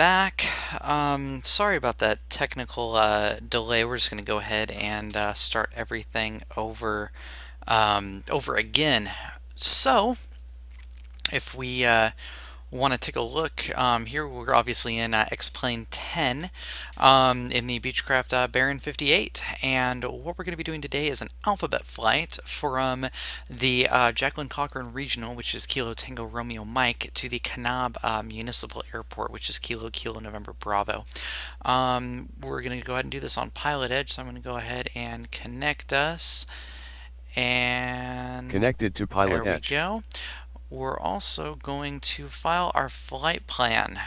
back. Sorry about that technical delay. We're just going to go ahead and start everything over again. So, if we want to take a look, here we're obviously in X-Plane 10 in the Beechcraft Baron 58, and what we're going to be doing today is an alphabet flight from the Jacqueline Cochran Regional, which is Kilo Tango Romeo Mike, to the Kanab Municipal Airport, which is Kilo Kilo November Bravo. We're going to go ahead and do this on PilotEdge, so I'm going to go ahead and connect us, and Connected to there we PilotEdge. go. We're also going to file our flight plan.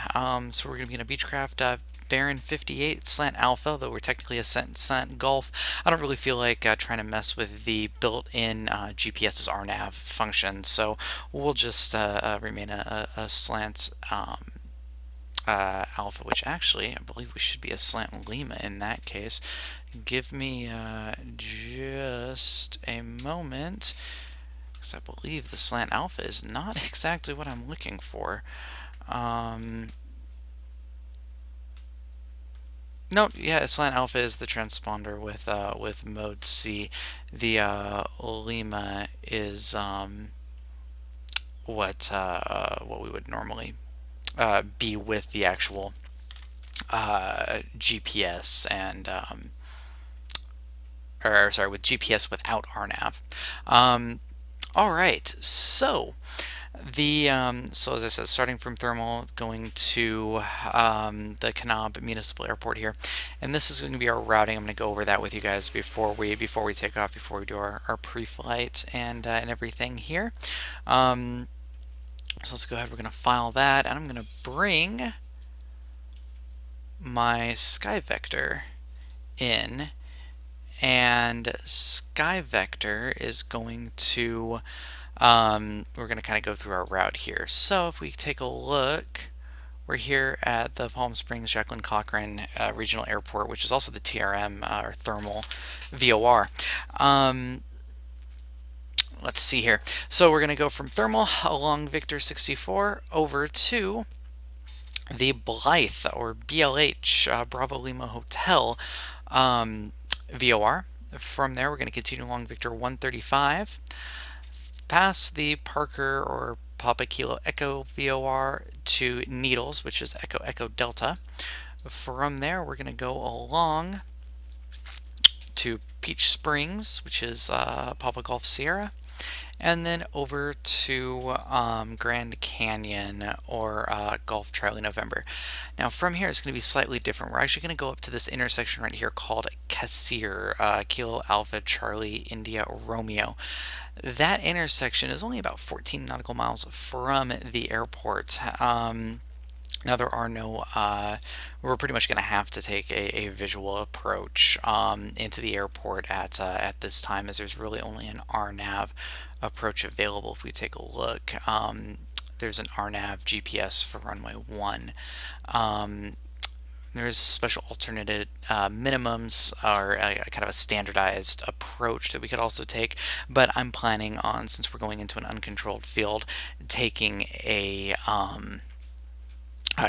So we're going to be in a Beechcraft Baron 58 slant alpha, though we're technically a slant golf. I don't really feel like trying to mess with the built-in GPS's RNAV function, so we'll just remain a slant alpha, which actually I believe we should be a slant Lima in that case. Give me just a moment, because I believe the slant alpha is not exactly what I'm looking for. No, yeah, slant alpha is the transponder with mode C. The Lima is what we would normally be with the actual GPS and or sorry, with GPS without RNAV. All right, so so as I said, starting from thermal, going to the Kanab Municipal Airport here, and this is going to be our routing. I'm going to go over that with you guys before we take off, before we do our pre-flight and everything here. So let's go ahead. We're going to file that, and I'm going to bring my sky vector in, and sky vector is going to we're going to kind of go through our route here. So if we take a look, we're here at the Palm Springs Jacqueline Cochran Regional Airport, which is also the TRM or thermal VOR. Let's see here. So we're going to go from thermal along Victor 64 over to the Blythe or BLH Bravo Lima Hotel VOR. From there, we're going to continue along Victor 135, past the Parker or Papa Kilo Echo VOR to Needles, which is Echo Echo Delta. From there, we're going to go along to Peach Springs, which is Papa Golf Sierra, and then over to Grand Canyon or Golf Charlie November. Now from here it's going to be slightly different. We're actually going to go up to this intersection right here called KACIR, Kilo Alpha Charlie India Romeo. That intersection is only about 14 nautical miles from the airport. Now there are no, we're pretty much going to have to take a visual approach into the airport at this time, as there's really only an RNAV approach available. If we take a look, there's an RNAV GPS for runway 1. There's special alternative minimums or kind of a standardized approach that we could also take, but I'm planning on, since we're going into an uncontrolled field, taking a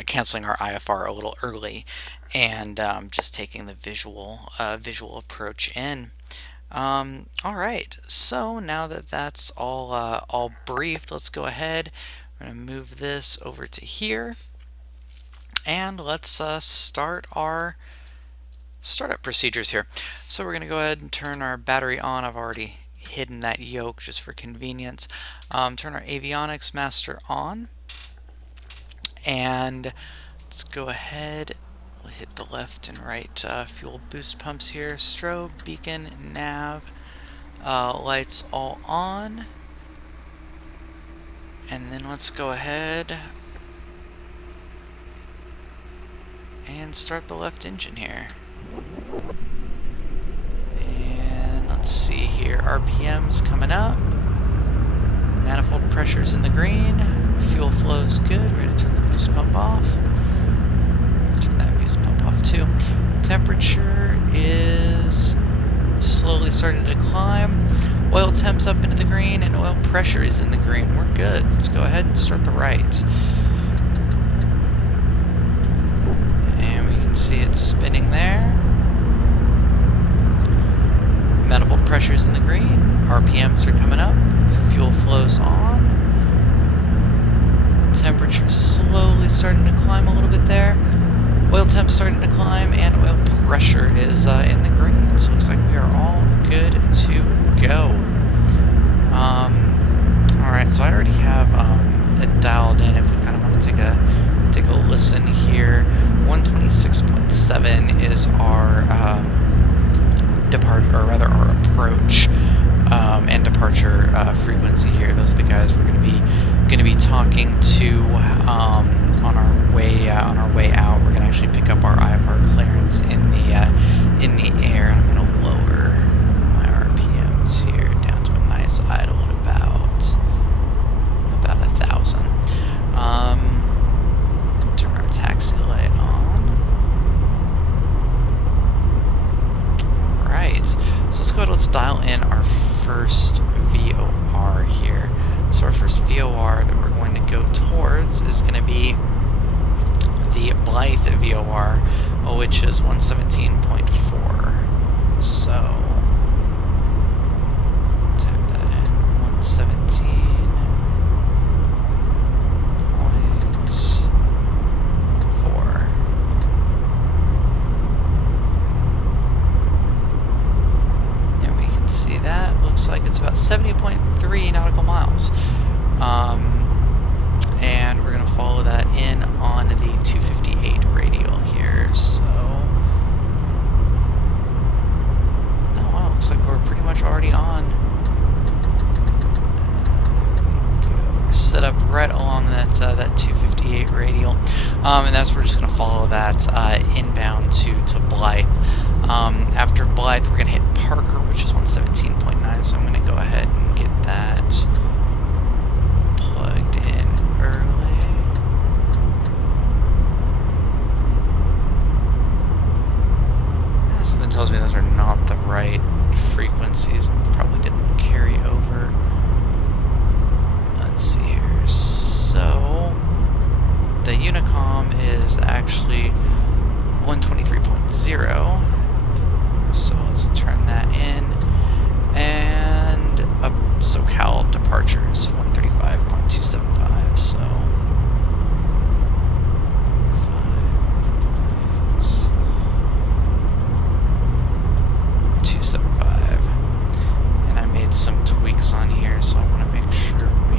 canceling our IFR a little early and just taking the visual approach in. All right, so now that that's all briefed, let's go ahead. We're going to move this over to here, and let's start our startup procedures here. So we're going to go ahead and turn our battery on. I've already hidden that yoke just for convenience. Turn our avionics master on, and let's go ahead. We'll hit the left and right fuel boost pumps here. Strobe, beacon, nav, lights all on. And then let's go ahead and start the left engine here. And let's see here, RPM's coming up. Manifold pressure's in the green. Fuel flow's good. We're going to turn the boost pump off. Turn that boost pump off too. Temperature is slowly starting to climb. Oil temp's up into the green, and oil pressure is in the green. We're good. Let's go ahead and start the right. can see it spinning there. Manifold pressure's in the green. RPMs are coming up. Fuel flow's on. Temperature's slowly starting to climb a little bit there. Oil temp's starting to climb, and oil pressure is in the green. So it looks like we are all good to go. Alright, so I already have it dialed in if we kind of want to take a listen here. 126.7 is our departure, or rather our approach and departure frequency here. Those are the guys we're going to be talking to on our way out. We're going to actually pick up our IFR clearance in the air, and I'm going to lower my RPMs here down to a nice idle at about 1,000. Turn our taxi light on. Alright, so let's go ahead, let's dial in our first VOR here. So our first VOR that we're going to go towards is going to be the Blythe VOR, which is 117.4. So type that in, 117.4. And we can see that looks like it's about 70.3 nautical miles. And we're going to follow that in on the 258 radial here. So, oh wow, looks like we're pretty much already on. We're set up right along that 258 radial, and that's we're just going to follow that inbound to Blythe. After Blythe, we're going to hit Parker, which is 117.9. So I'm going to go ahead and get that plugged in early. Something tells me those are not the right frequencies. Probably didn't carry over. Let's see here. So the Unicom is actually 123.0. So let's turn that in. And up SoCal departures 135.275. So 275. And I made some tweaks on here, so I want to make sure we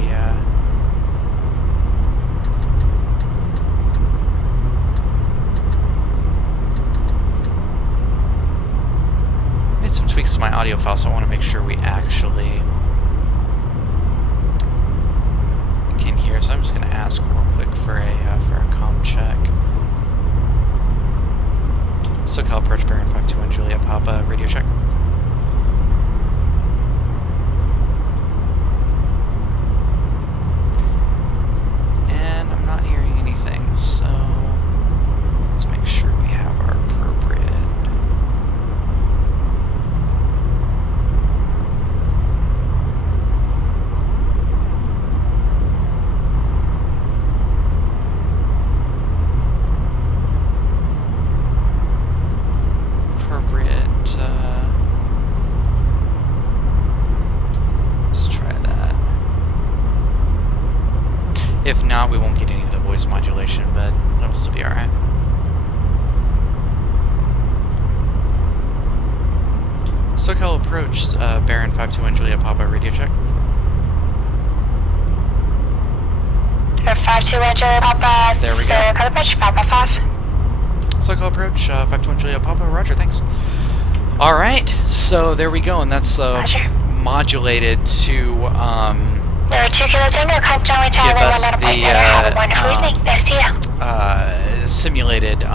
made some tweaks to my audio file, so I want to make sure we actually can hear. So I'm just going to ask real quick for a comm check. SoCal approach bearing 521 Juliet Papa, radio check. And I'm not hearing anything, so let's make sure we have our appropriate. Let's try that. If not, we won't get any of the voice modulation, but it'll still be alright. SoCal approach, Baron 521 Juliet Papa, radio check. 521 Juliet Papa. There we go. SoCal approach, Papa 5. SoCal approach, 521 Juliet Papa, roger, thanks. Alright, so there we go, and that's modulated to There are 2 kilos in, give us the simulated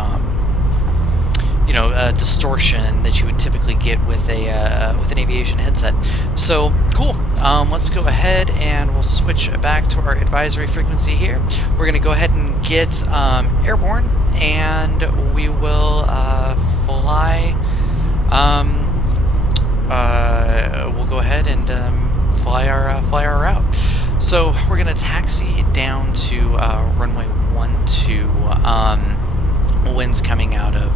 distortion that you would typically get with an aviation headset. So cool. Let's go ahead and we'll switch back to our advisory frequency here. We're going to go ahead and get airborne, and we will fly. We'll go ahead and fly our route. So we're going to taxi down to runway 12. winds coming out of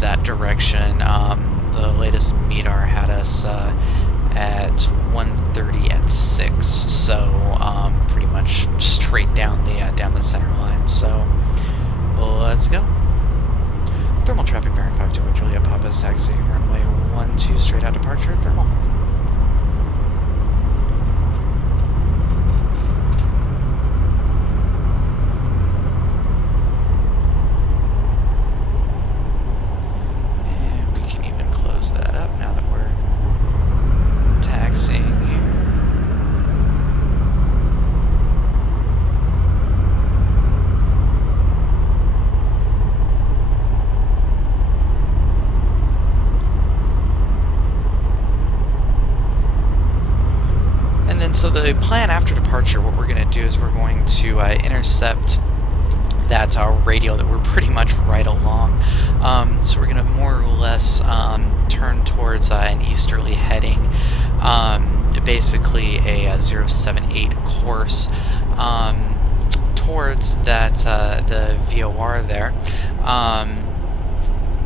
that direction. The latest MEDAR had us at 130 at 6, so pretty much straight down the center line. So let's go. Thermal traffic bearing 521 Juliet Papa's taxi runway 12 straight out departure thermal. That up now that we're taxiing here. And then so the plan after departure, what we're going to do is we're going to intercept that radio that we're pretty much right along. So we're going to more or less turn towards an easterly heading, basically a 078 course towards that the VOR there,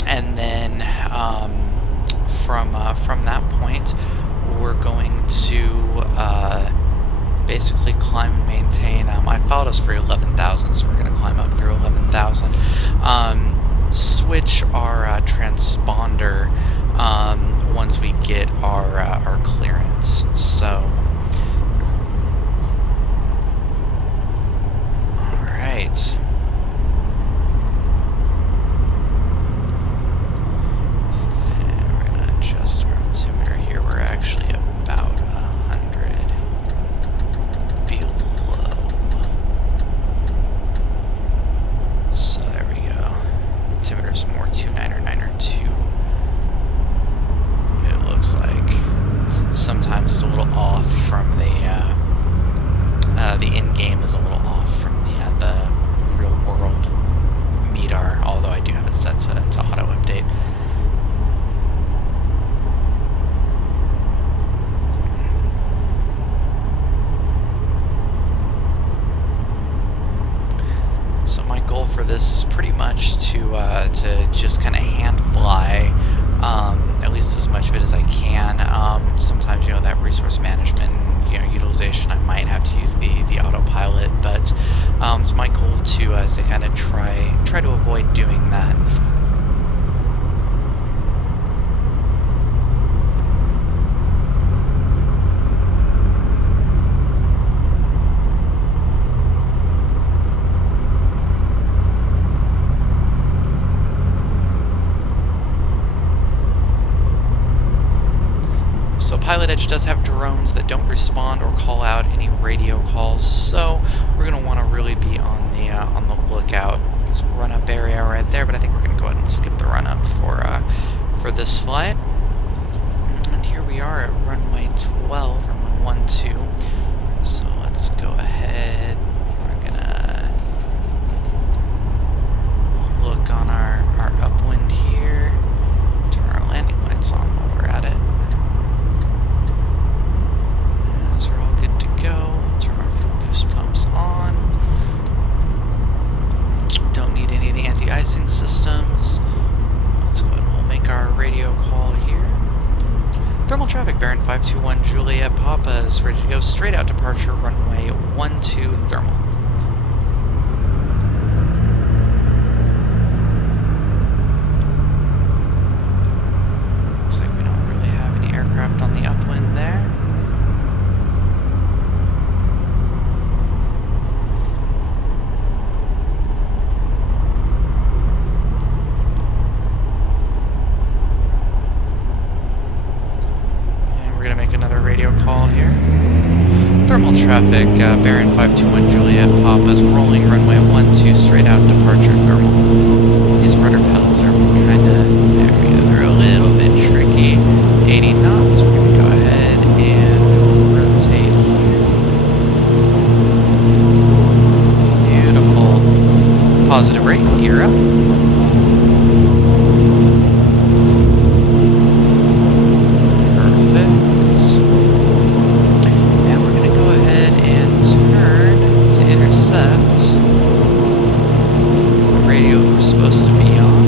and then from that point we're going to basically climb and maintain. I followed us for 11,000, so we're going to climb up through 11,000. Switch our transponder once we get our clearance. So, all right. And we're going to adjust our altimeter here. We're actually about 100 below. So there we go. Altimeter's more 29 or 9 or 2. It looks like sometimes it's a little off from the in-game is a little off from the real world MEDAR, although I do have it set to auto update. So my goal for this is pretty much to just kind of hand fly at least as much of it as I can. Sometimes, you know, that resource management, you know, utilization, I might have to use the autopilot, but it's my goal to kind of try to avoid doing that. So PilotEdge does have drones that don't respond or call out any radio calls, so we're going to want to really be on the lookout. There's a run-up area right there, but I think we're going to go ahead and skip the run-up for this flight. And here we are at runway 12, runway 12. So let's go ahead. We're going to look on our upwind here. Turn our landing lights on while we're at it. We're all good to go. Turn our fuel boost pumps on. Don't need any of the anti-icing systems. Let's go ahead and we'll make our radio call here. Thermal traffic, Baron 521 Juliet Papa is ready to go straight out departure runway 12 thermal. Looks like we don't really have any aircraft on the upwind there. Call here. Thermal traffic, Baron 521 Juliet Papa's rolling runway 12 straight out departure thermal. These rudder pedals are kind of, there we go, they're a little bit tricky. 80 knots, we're going to go ahead and rotate here. Beautiful. Positive rate, gear up. supposed to be on.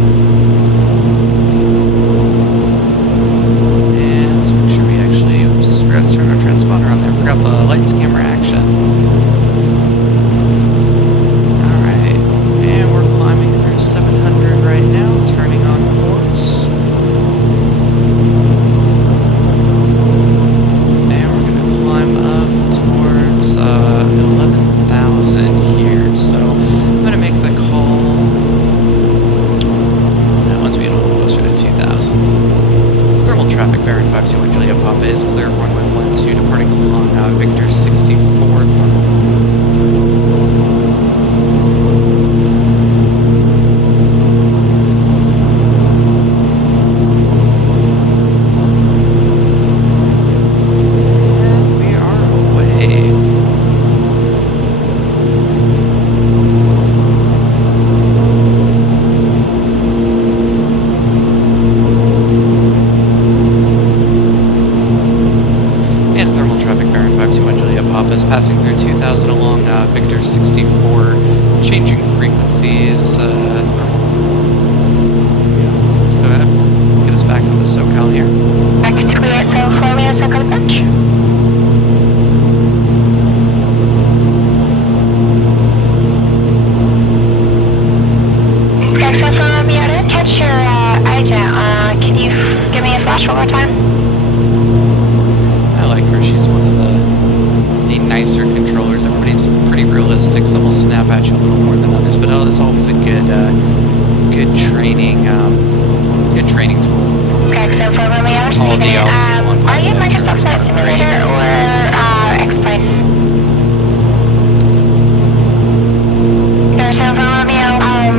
And let's make sure we actually, oops, forgot to turn our transponder on there. Forgot the lights, camera, action. Alright, and we're climbing through 700 right now, turning on course. And we're going to climb up towards 11,000 here. So I'm going to make the call once we get a little closer to 2,000. Thermal traffic, bearing 521 Julia Papa is clear, runway 12, departing along Victor 64 thermal. And we are away. And thermal traffic, bearing 521 Julia Papa is passing through 2,000 along Victor 64, changing frequencies. Thermal. So let's go ahead, get us back into SoCal here. Back to 3874, Leo, SoCal approach. Skyxo from Romeo, I didn't catch your ident. Can you give me a flash one more time? I like her. She's one of the nicer controllers. Everybody's pretty realistic. Some will snap at you a little more than others, but it's always a good training tool. Skyxo from Romeo, All receiving the it. Are you PilotEdge Microsoft Flight Simulator or X-Plane? There's from Romeo. I'm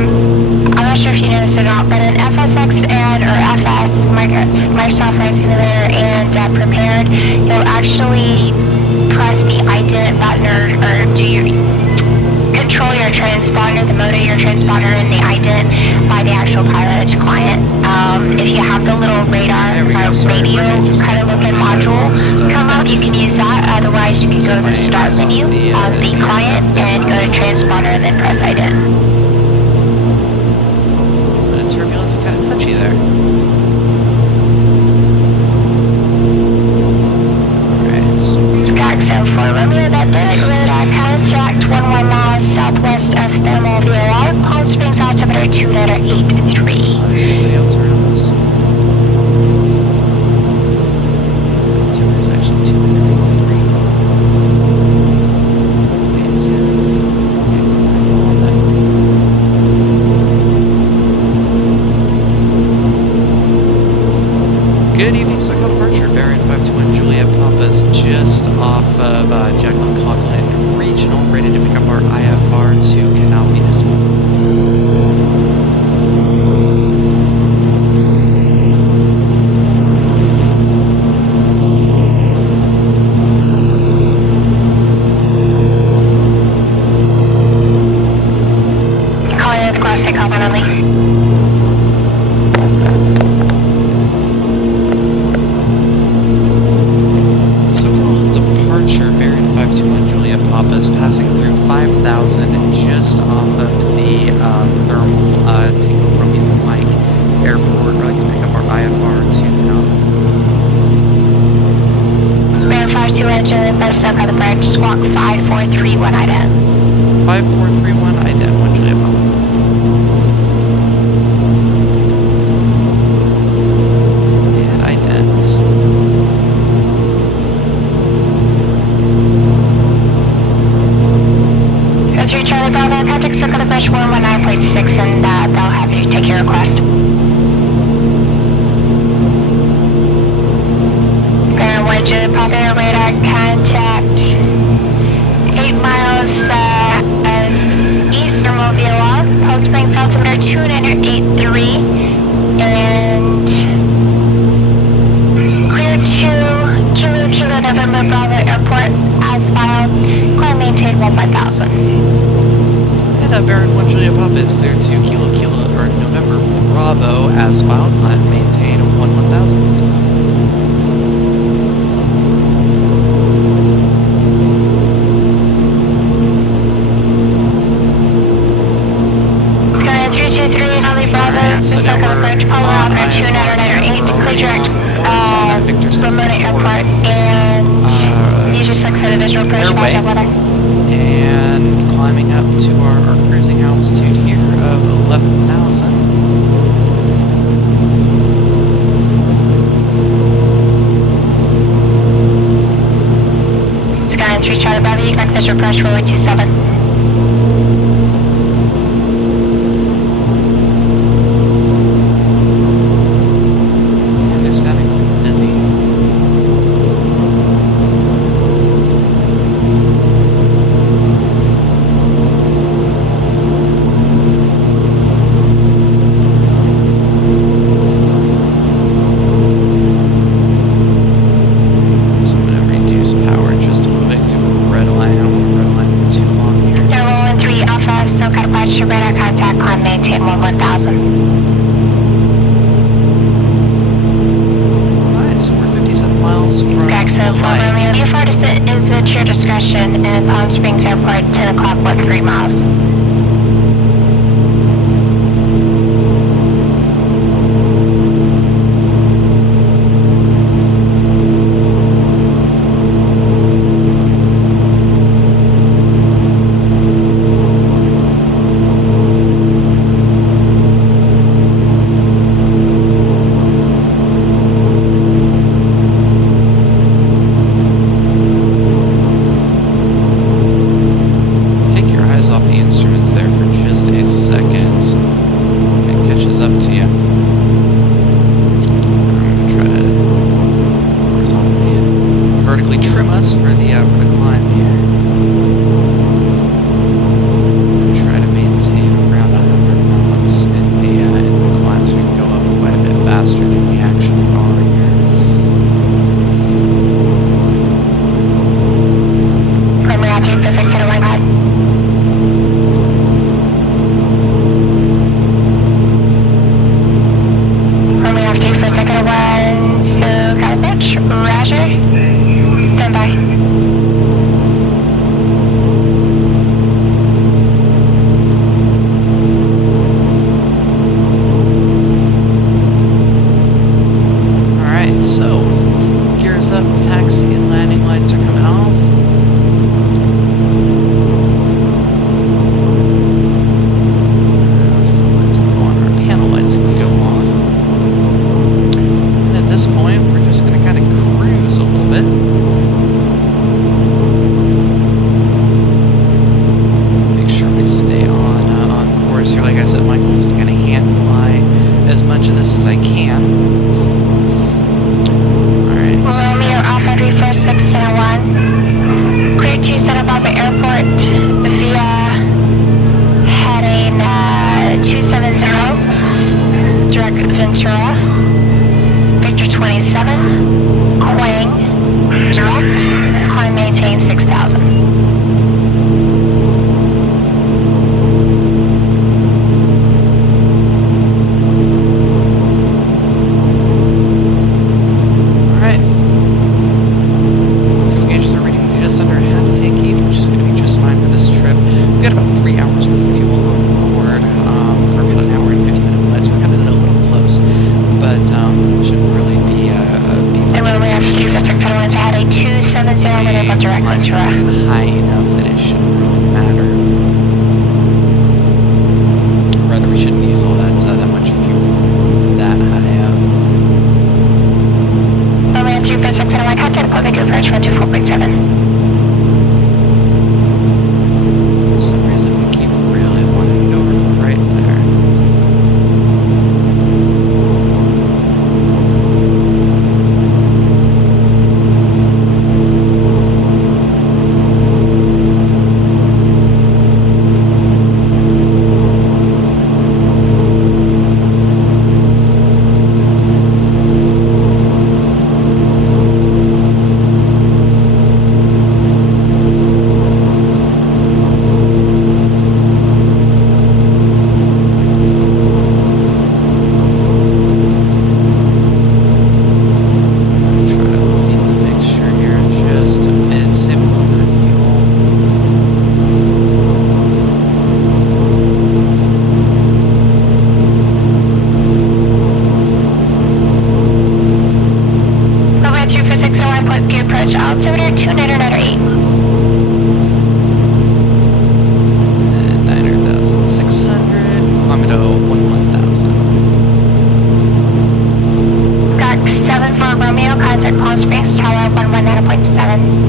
not sure if you noticed or not, but in FSX or FS, Microsoft Flight Simulator and Prepared, you'll actually press the ident button or do your control your transponder, the mode of your transponder, and the ident by the actual PilotEdge client. If you have the little radar radio kind of looking module come up, you can use that. Otherwise, you can go to the start menu of the client and go to transponder and then press ident. But the turbulence is kind of touchy there. Alright, so Skyxo for Romeo, that did it. Radar contact 11 miles southwest of Thermal VOR, Palm Springs altimeter 283. let's see anybody else around us. Altimeter is actually 283. Good evening, SoCal departure. Bearing 521 Juliet Papa's just off of Jacqueline Coughlin Regional, ready to pick up our IFR to Canal Municipal. Calling in the classic, confidently. SoCal departure, bearing 521 Juliet Papa is passing through 5,000 just off of the thermal Tango Romeo Mike airport, ready to pick up our IFR to Canal. Bear 521 Juliet, best up on the bridge, squawk 5431 ident. 5431 ident 1 Juliet Papa. And ident. Go through Charlie Bravo, contact SoCal the bridge 119.6 and they'll have you take your request. Bear 1 Juliet Papa, radar contact 8 miles east from VOR, Palm Springs altimeter 283 and clear to Kilo November Bravo Airport as filed, climb maintain 1,000. And Baron 1 Julia Papa is cleared to Kilo or November Bravo as filed, climb maintain 1,000. So now we're on I-5, we're already on course on that Victor 64 airway, and climbing up to our cruising altitude here of 11,000. Sky 3 Charlie Bravo, you can visual approach runway 27. High enough that it shouldn't really matter. Or rather, we shouldn't use all that much fuel that high up. Runway 346 and 1 contact, public approach 124.7. For some reason, we keep really wanting to go over to the right there. Whipkey approach, altimeter 2998. And 9,600, climb to 11,000. Got 7 for Romeo, contact Palm Springs Tower 119.7.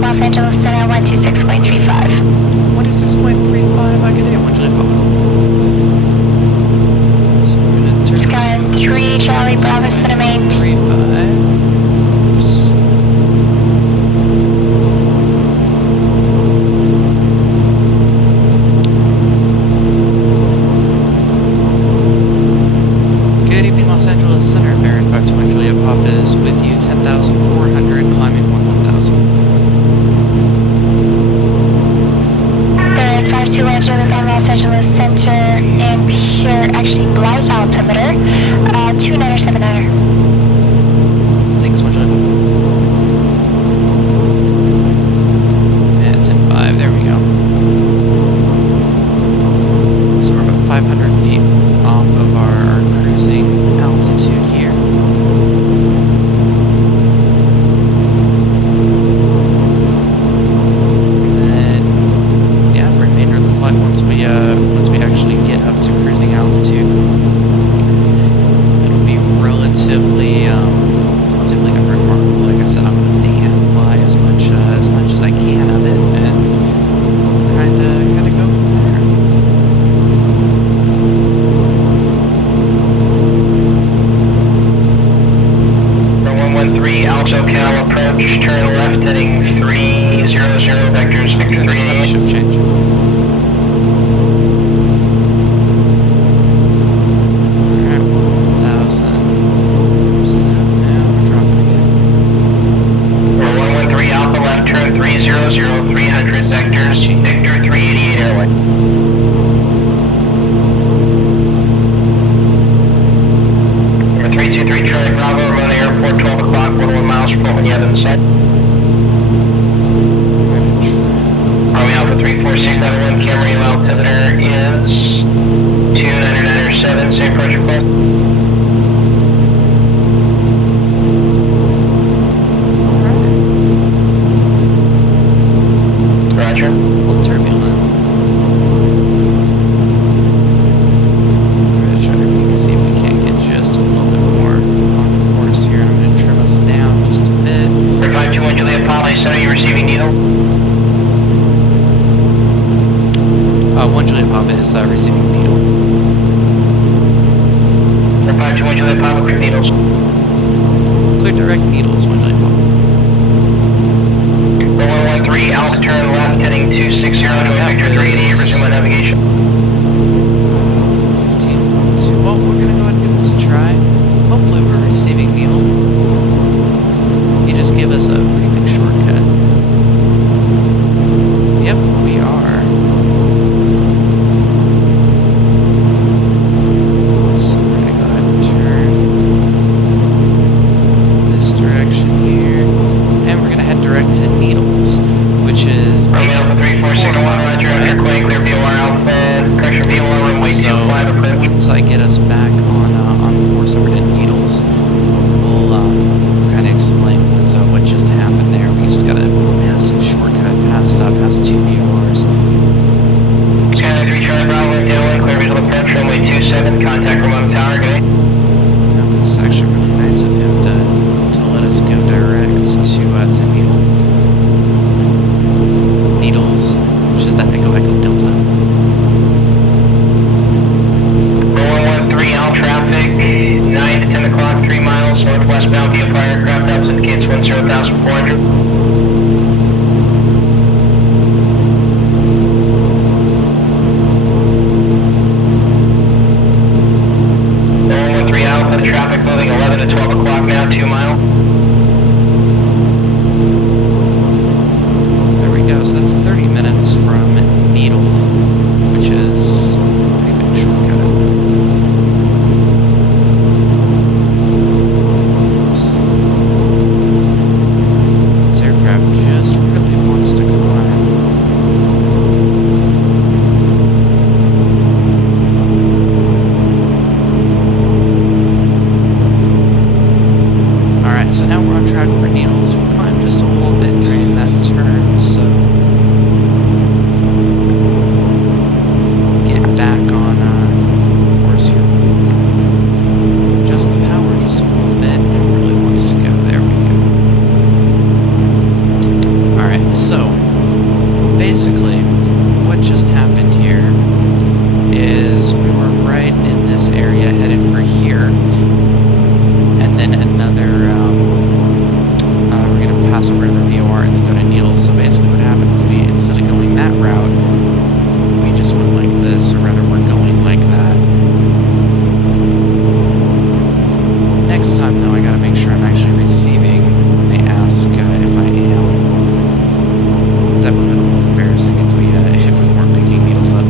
Los Angeles Center 126.35. 126.35, I could hit 1 Juliet Papa. So I'm going to turn Sky 3 Charlie Bravo Cinemain 35. Good evening, Los Angeles Center. Baron 520 Juliet Papa is with you, 10,400, climbing 11,000. 521 Juliet from Los Angeles Center and here, actually Blythe altimeter, 2979er. Thanks, 1 Juliet Papa. And 10.5, there we go. So we're about 500 feet off of our cruising altitude here. Once we actually get up to cruising altitude, it'll be relatively unremarkable. Like I said, I'm gonna hand fly as much as I can of it, and kind of go from there. For 113 Alto Cal approach, turn left heading 300 vectors, Victor 38. Shift change. Receiving needle. 521 Juliet Papa, clear needles. Clear direct needles, 1 Juliet Papa. 113 Alpha turn left heading 260 to Victor 388, resume my navigation. 15.2. Well, we're gonna go ahead and give this a try. Hopefully we're receiving needle. He just gave us a pretty big shortcut. Yep, we are. Once I get us back on course over to Needles, we'll kind of explain what just happened there. We just got a massive shortcut past 2 VORs. Skyline 3 Charlie Bravo, Tailwind, clear visual approach, runway 27, contact Ramona Tower, good day. That was actually really nice of him to let us go direct to Needles, which is that Echo Delta. Traffic, 9 to 10 o'clock, 3 miles northwestbound via fire aircraft. That indicates 10,400. go. So that's 30 minutes from Needle, which is a pretty big shortcut. This aircraft just really wants to climb. Alright, so now we're on track for Needles. We'll climb just a little bit during that turn, so get back on course here. Adjust the power just a little bit, and it really wants to go. There we go. Alright, so basically what just happened here is we were right in this area headed for here, and then another we're going to pass over another VOR and then go to Needles. So basically what happened was we, instead of going that route, we just went like this, or rather we're going like that. Next time though, I gotta make sure I'm actually receiving when they ask if I am. That would have been a little embarrassing if we weren't picking Needles up.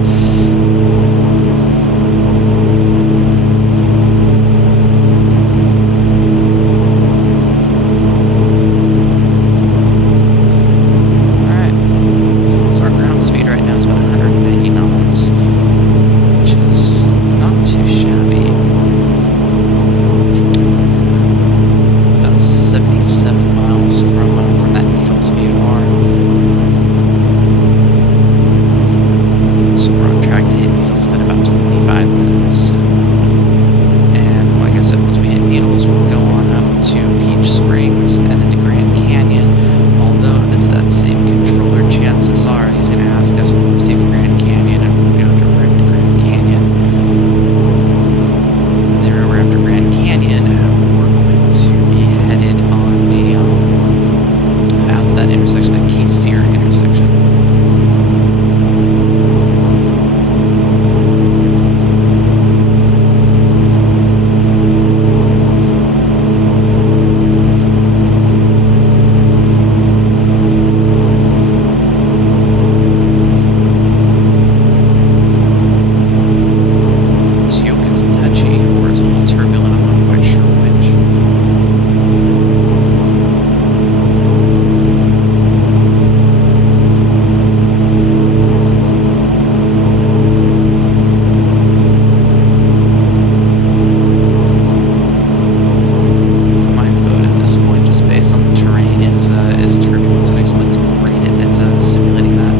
Intersection, that KACIR intersection. This yoke is touchy, or it's a little turbulent, I'm not quite sure which. Turbulence, and explains great at simulating that.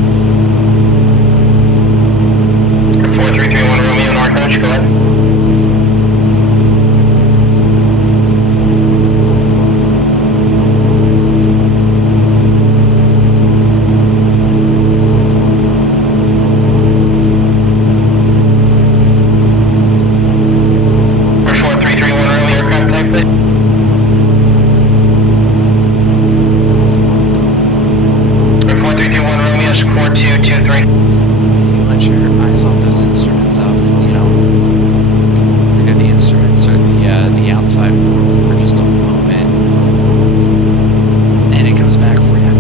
4331 Romeo North Coach, go ahead. For 4331 Romeo, aircraft type, please. Core 223. You let your eyes off those instruments off, you know, either the instruments or the outside world for just a moment, and it comes back for you.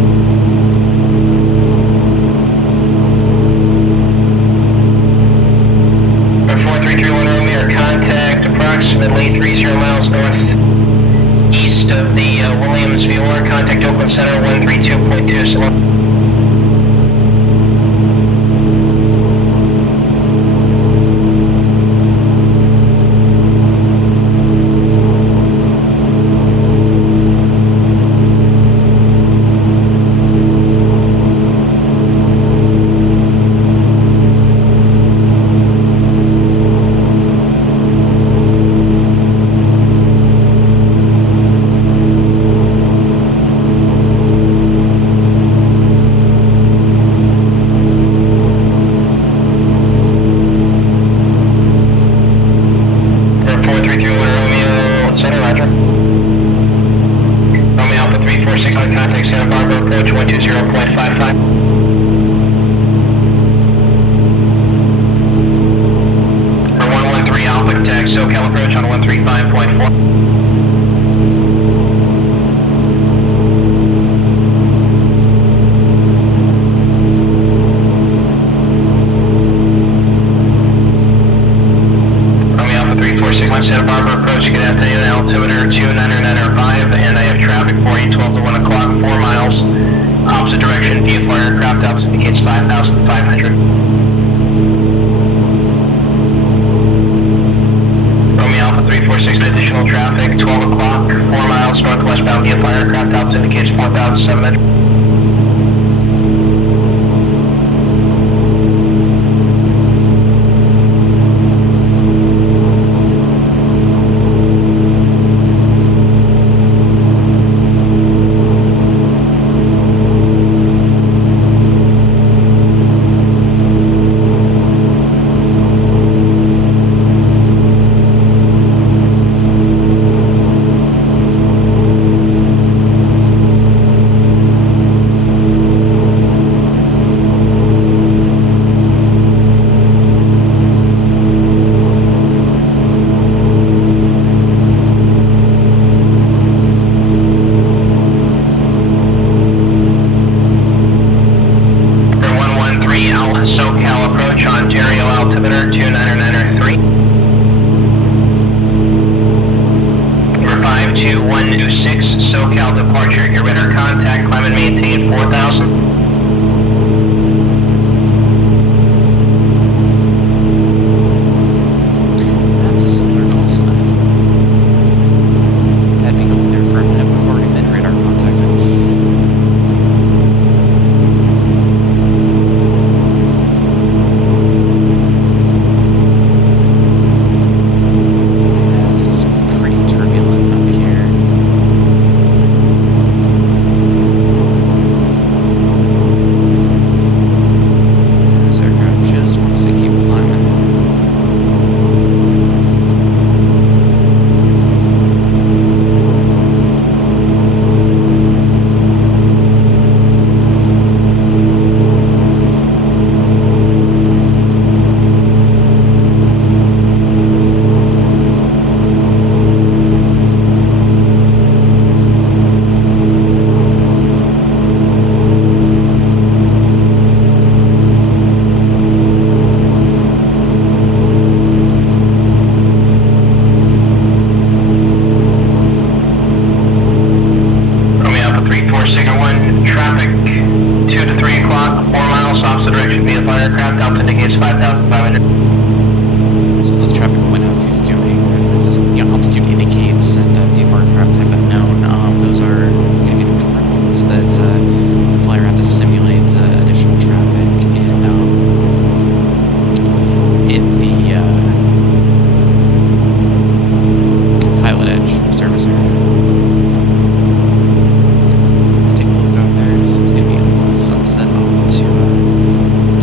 For 4331 Romeo, contact approximately 30 miles northeast of the Williams VOR. Contact Oakland Center 132.2. So contact Santa Barbara approach 120.55. For 113 Alpha, contact SoCal approach on 135.4. 1 Santa Barbara approach, get out to altimeter 29905, and I have traffic for you 12 to 1 o'clock, 4 miles, opposite direction, VFR aircraft Alps indicates 5,500. Romeo Alpha 346, additional traffic, 12 o'clock, 4 miles northwestbound, VFR aircraft Alps indicates 4,700. SoCal approach, Ontario altimeter 29903. Number 52126, SoCal departure, your radar contact, climb and maintain 4,000. That's a similar call sign. Had me going there for a minute. We've already been radar contacted. Traffic 2 to 3 o'clock, 4 miles opposite direction via fire aircraft, Alpha indicates 5,500. So those traffic point outs he's doing, this is, altitude indicates and VFR aircraft type unknown. Those are going to be the drones that fly around to simulate additional traffic in the PilotEdge service area. Sunset off to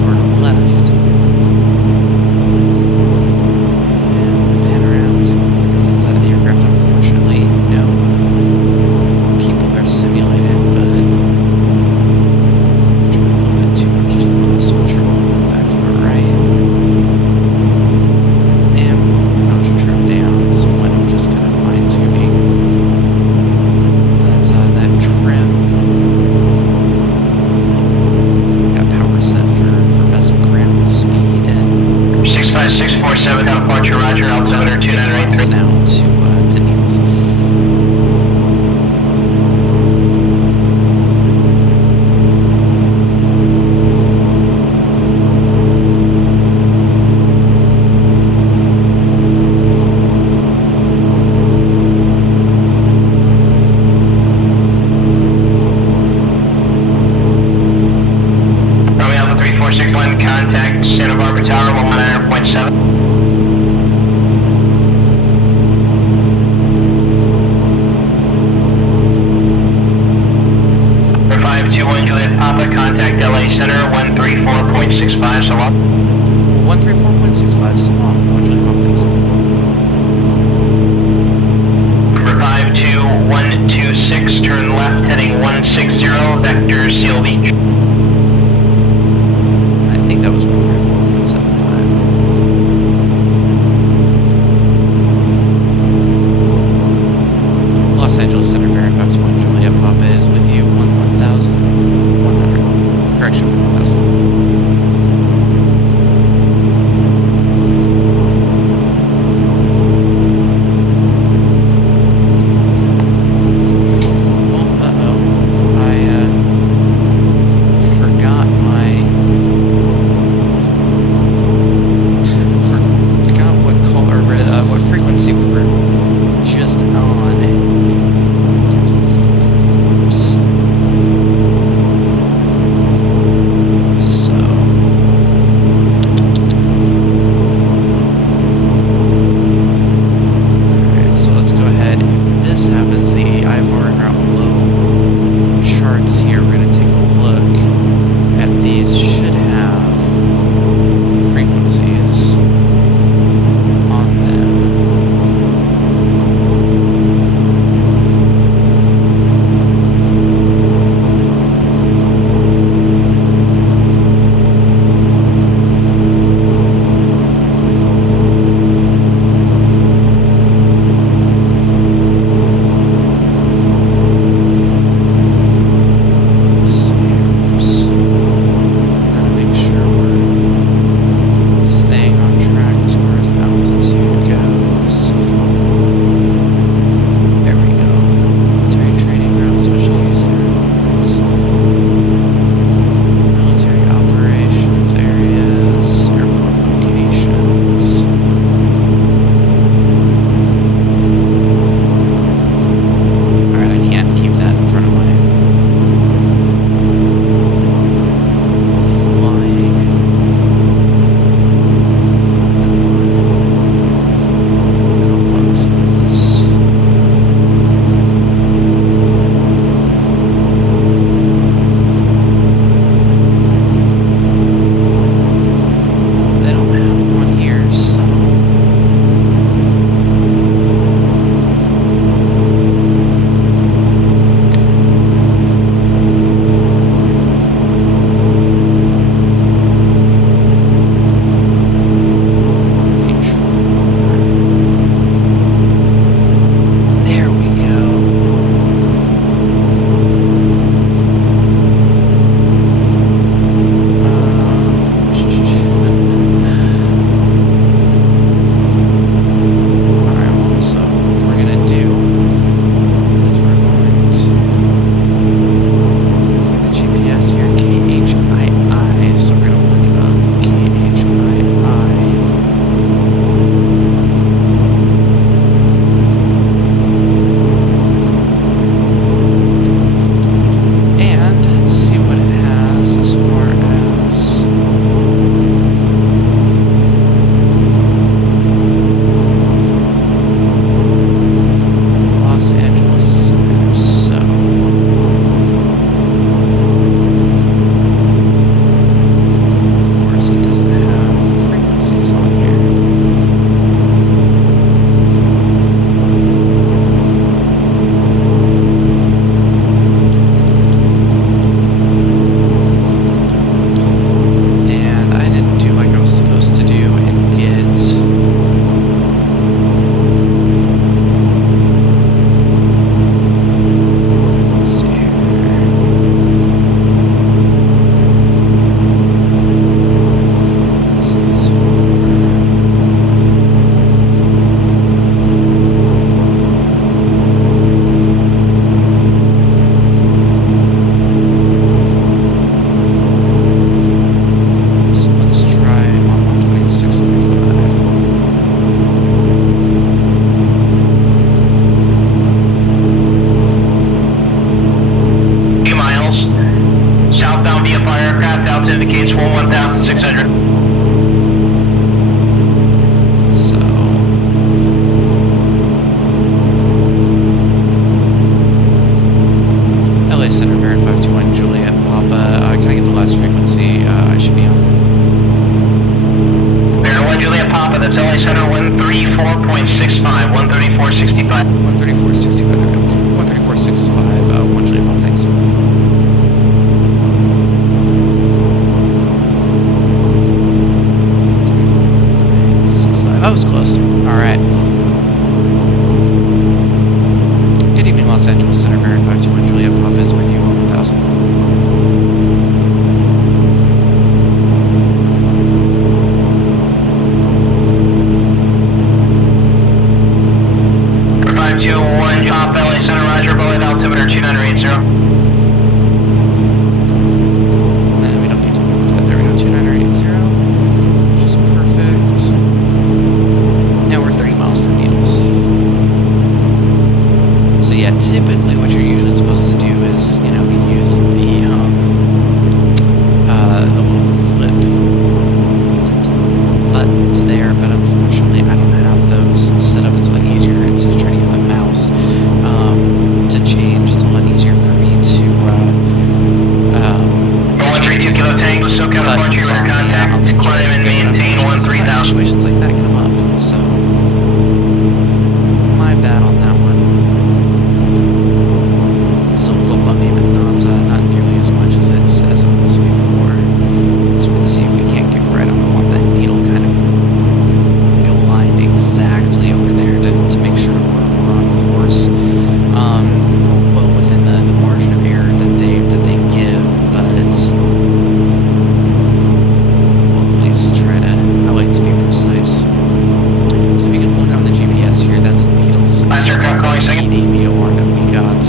our left. And pan around, take a look at the inside of the aircraft. Unfortunately, no people are simulated, but I'm trying a little bit too much to the left, so we'll try to go back to our right. And we're not to trim down. At this point, I'm just kind of fine-tuning that trim. Set for best ground speed and 65647 departure, roger, altimeter 298 now to Needles. Contact Santa Barbara Tower 119.7. For 521 Juliet Papa, contact LA Center 134.65, so long. 134.65, so long. 1 Juliet Papa, thanks. Number 52126, turn left heading 160, vector Seal Beach. I think that was 134.75. Los Angeles Center, bearing 521 Juliet Papa is with you, 11,100. Correction, 1,000. indicates 1,600. So LA Center, Baron 521, Juliet Papa. Can I get the last frequency? I should be on. Baron 1 Juliet Papa, that's LA Center 134.65, 134.65. 134.65, okay. 134.65, 1 Juliet Papa, thanks. That was close. Alright. Good evening, Los Angeles Center, Baron 521, Juliet Papa is with you on 1000. 521 Papa, LA Center, Roger, bullet altimeter 2980. We don't need to move that. There we go, 2980, which is perfect. Now we're 30 miles from Needles. So yeah, typically what you're usually supposed to do is, you know, use the little flip buttons there, but unfortunately I don't have those set up. It's a lot easier instead of trying to use the mouse to change. It's a lot easier for me to change Kilo Tango, SoCal departure, buttons on contact, the climb and joystick, maintain and 13,000. situations like that come up. So my bad on that one. It's still a little bumpy, but not nearly as much as it was before. So we're gonna see if we can't get right on. I want that needle kind of aligned exactly over there to make sure we're on course. Well within the margin of error that they give, but we'll at least try to. I like to be precise. So if you can look on the GPS here, that's the Needles Last aircraft calling second. EDVOR that we got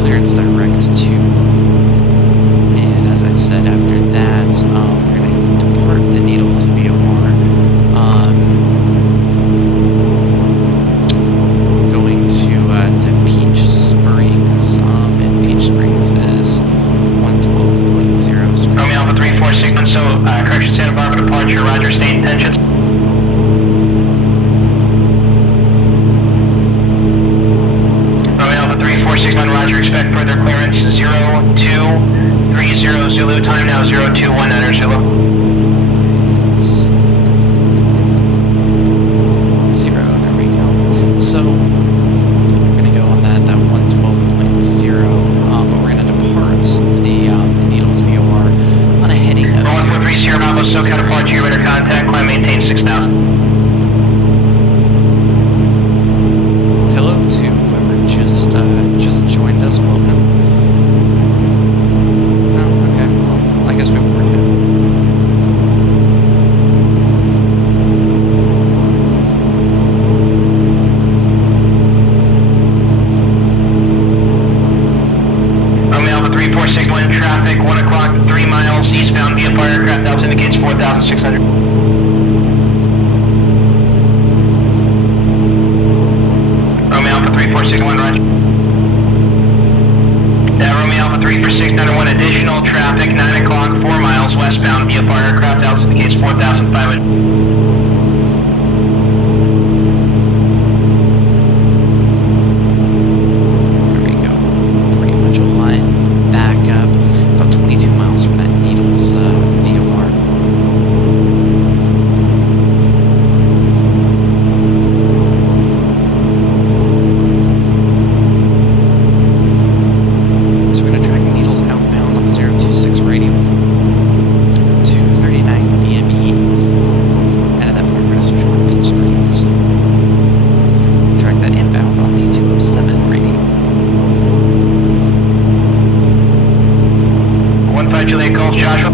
clearance direct to. And as I said, after that, we're going to depart the Needles VOR. Going to Peach Springs, and Peach Springs is 112.0. So Romeo Alpha 346, so correction, Santa Barbara departure, Roger, state intentions. Romeo Alpha 346, Roger, expect further clearance, 0230 Zulu, time now 0219 Zulu. Zero, there we go. So we're gonna go on that 112.0, but we're gonna depart the Needles VOR on a heading of 1430 Bravo, SoCal departure, radar contact, climb maintain 6,000. Hello to whoever just joined us. Welcome. No, okay. Well, I guess we bored you. Romeo Alpha 346, wind traffic, 1 o'clock, 3 miles, eastbound via fire aircraft, Delta indicates 4,600. Romeo Alpha 346, Roger. Romeo Alpha 346, 901, additional traffic, 9 o'clock, 4 miles, westbound via fire aircraft, Delta indicates 4,500. There we go. Pretty much a line back up. About 22 miles from that Needles VOR. So we're going to drag Needles outbound on the 026 radio to 39 DME. And at that point, we're going to switch over to Peach Springs. Track that inbound on the 207 radio. 15 Juliet calls Joshua.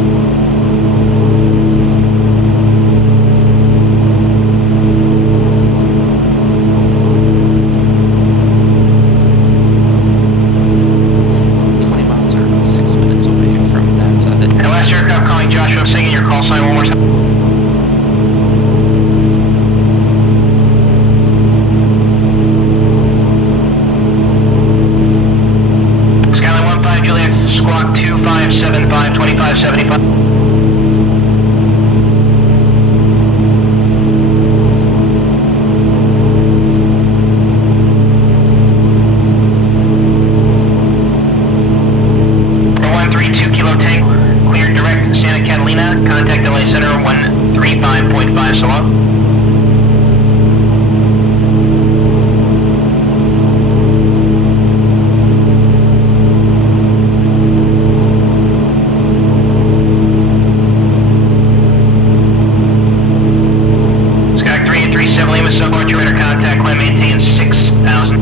About 6 minutes away from that. And last aircraft calling Joshua, I'm singing your call sign one more time. Skyline 15 Juliet, squawk 2575, 2575. contact LA Center 135.5, so long. Sky 3837 Lima, support your radar contact, climb maintain 6,000.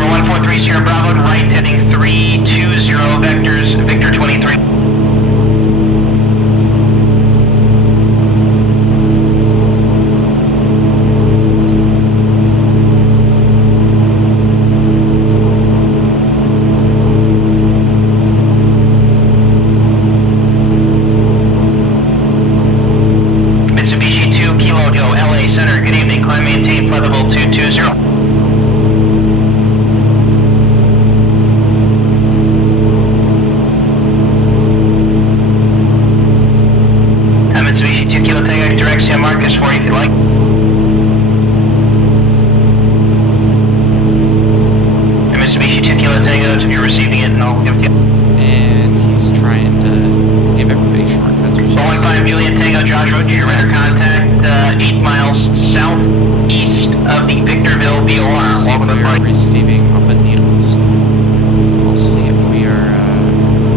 1430 Bravo, right heading 320 vectors, Victor 23. Mitsubishi 2 Kilo Joe, LA Center, good evening, climb maintain flight level 220. Mitsubishi 2 Kilo Tango, direct San Marcos for you if you like. Mitsubishi 2 Kilo Tango, if you're receiving it, and I'll give it to you. And he's trying to give everybody shortcuts. 415 Juliet Tango, Josh Road to your radar contact, 8 miles southeast of the Victorville VOR. See if Welcome to we the are flight. receiving off of Needles. We'll see if we are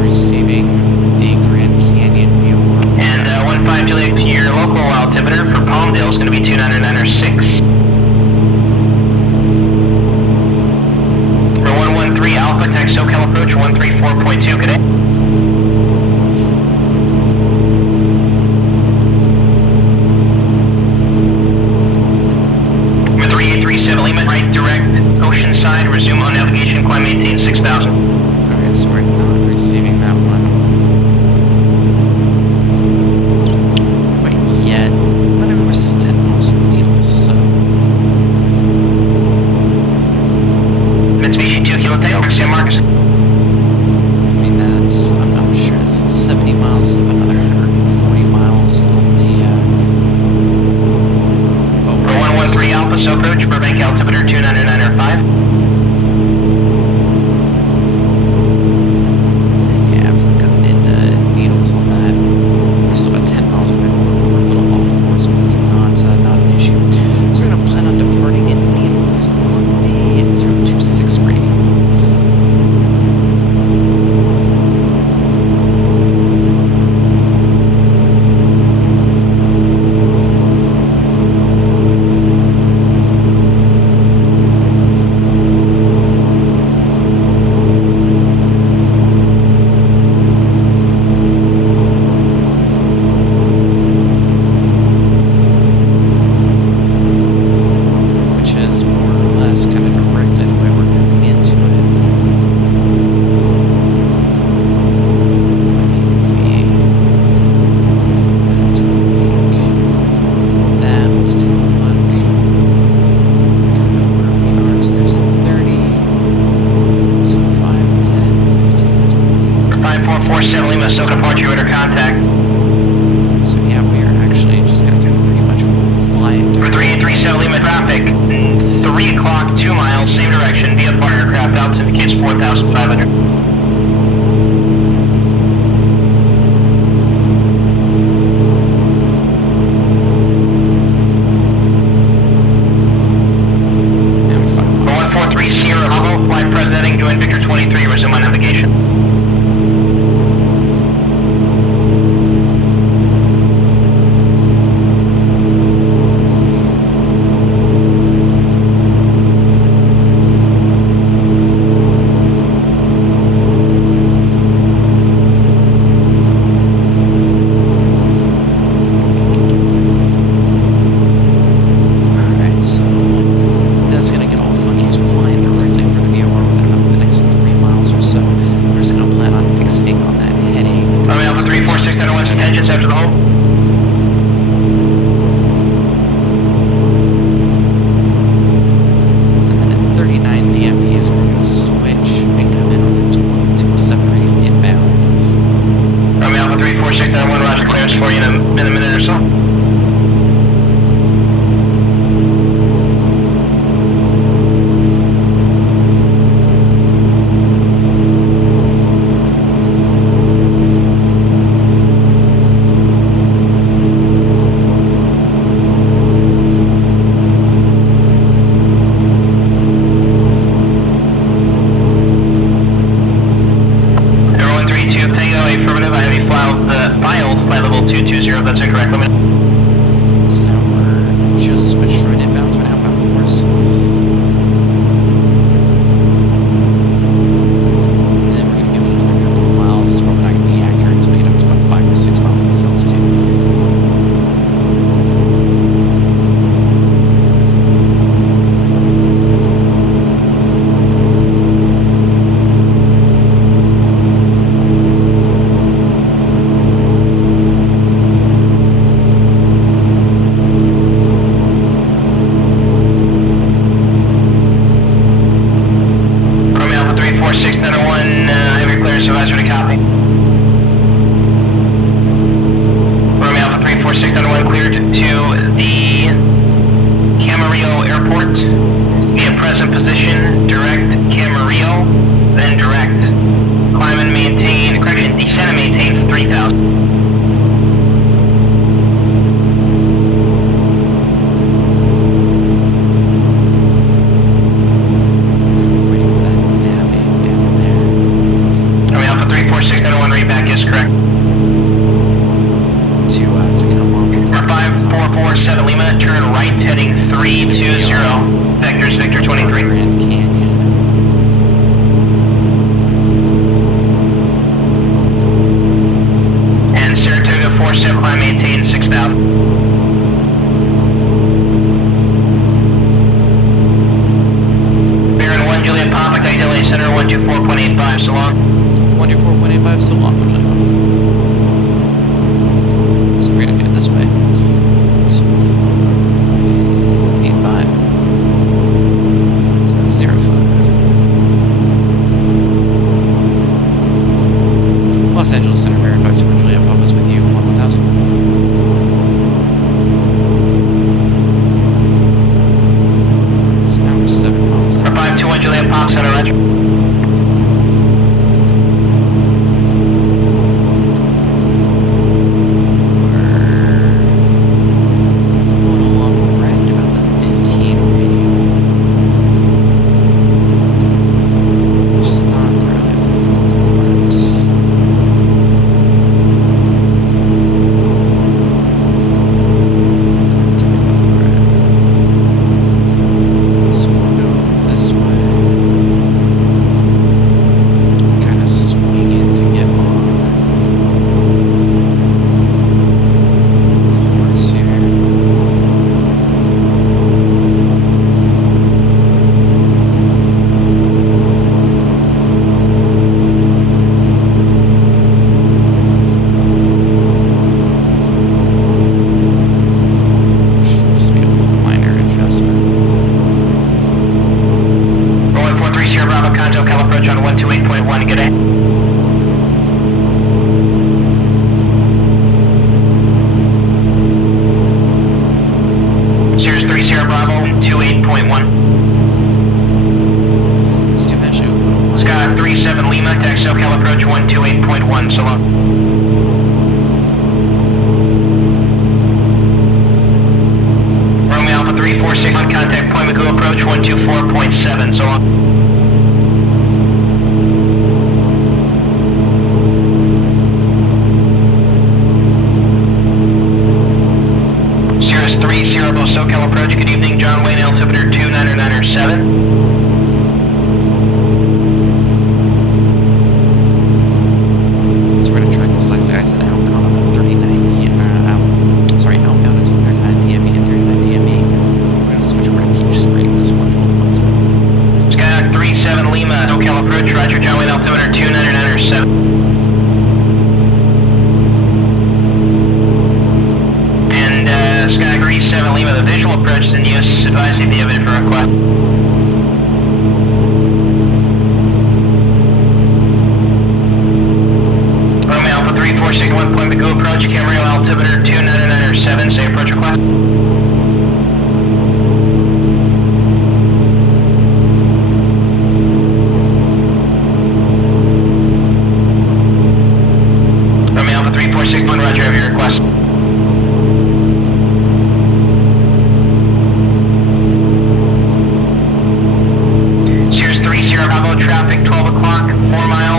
receiving the Grand Canyon VOR. And 15 Juliet, your local altimeter for Palmdale is going to be 2996. For 113 Alpha, taxi SoCal approach 134.2, good day. Number 3837 Lima, right direct, Oceanside, resume on navigation, climb maintain 6,000. Okay, so we're not receiving that one quite yet. But I mean, we're still 10 miles from Needles, so. Mitsubishi 2 Kilo Tango, San Marcos. I mean, that's, I'm not sure, it's 70 miles, it's about another 140 miles on the, For 113 Alpha, so approach, Burbank altimeter 299.5. yeah, if we're coming into Needles on that, we're still about 10 miles away, we're a little off course, but that's not an issue. So we're going to plan on departing in Needles on the 026 radio. Which is more or less kind of directed the way we're coming into it. I mean, if we tweak that, let's take a look. Kind of where we are. So there's 30, so 5, 10, 15, 20. 5447 Lima, SoCal departure, radar contact. So yeah, we are actually just going to kind of pretty much overfly it. For 3837 Lima, traffic, 3 o'clock, 2 miles, same direction, via partner aircraft, altitude indicates 4,500. And 5 For miles. 143 Sierra Bravo, flight presenting, join Victor 23, resume on navigation. Alright, so that's going to get all funky as we're flying directly over the VOR within about the next 3 miles or so. We're just going to plan on exiting on that heading. Runway Alpha 346, under one's intentions after the hold. And then at 39 DMPs, we're going to switch and come in on the 207 radio inbound. Runway Alpha 346, under one, roger, clearance for you in a minute or so. level 220, that's incorrect limit. So now we're just switched from an inbound to an outbound course. And then we're going to give it another couple of miles. It's probably not going to be accurate until we get up to about 5 or 6 miles in this altitude.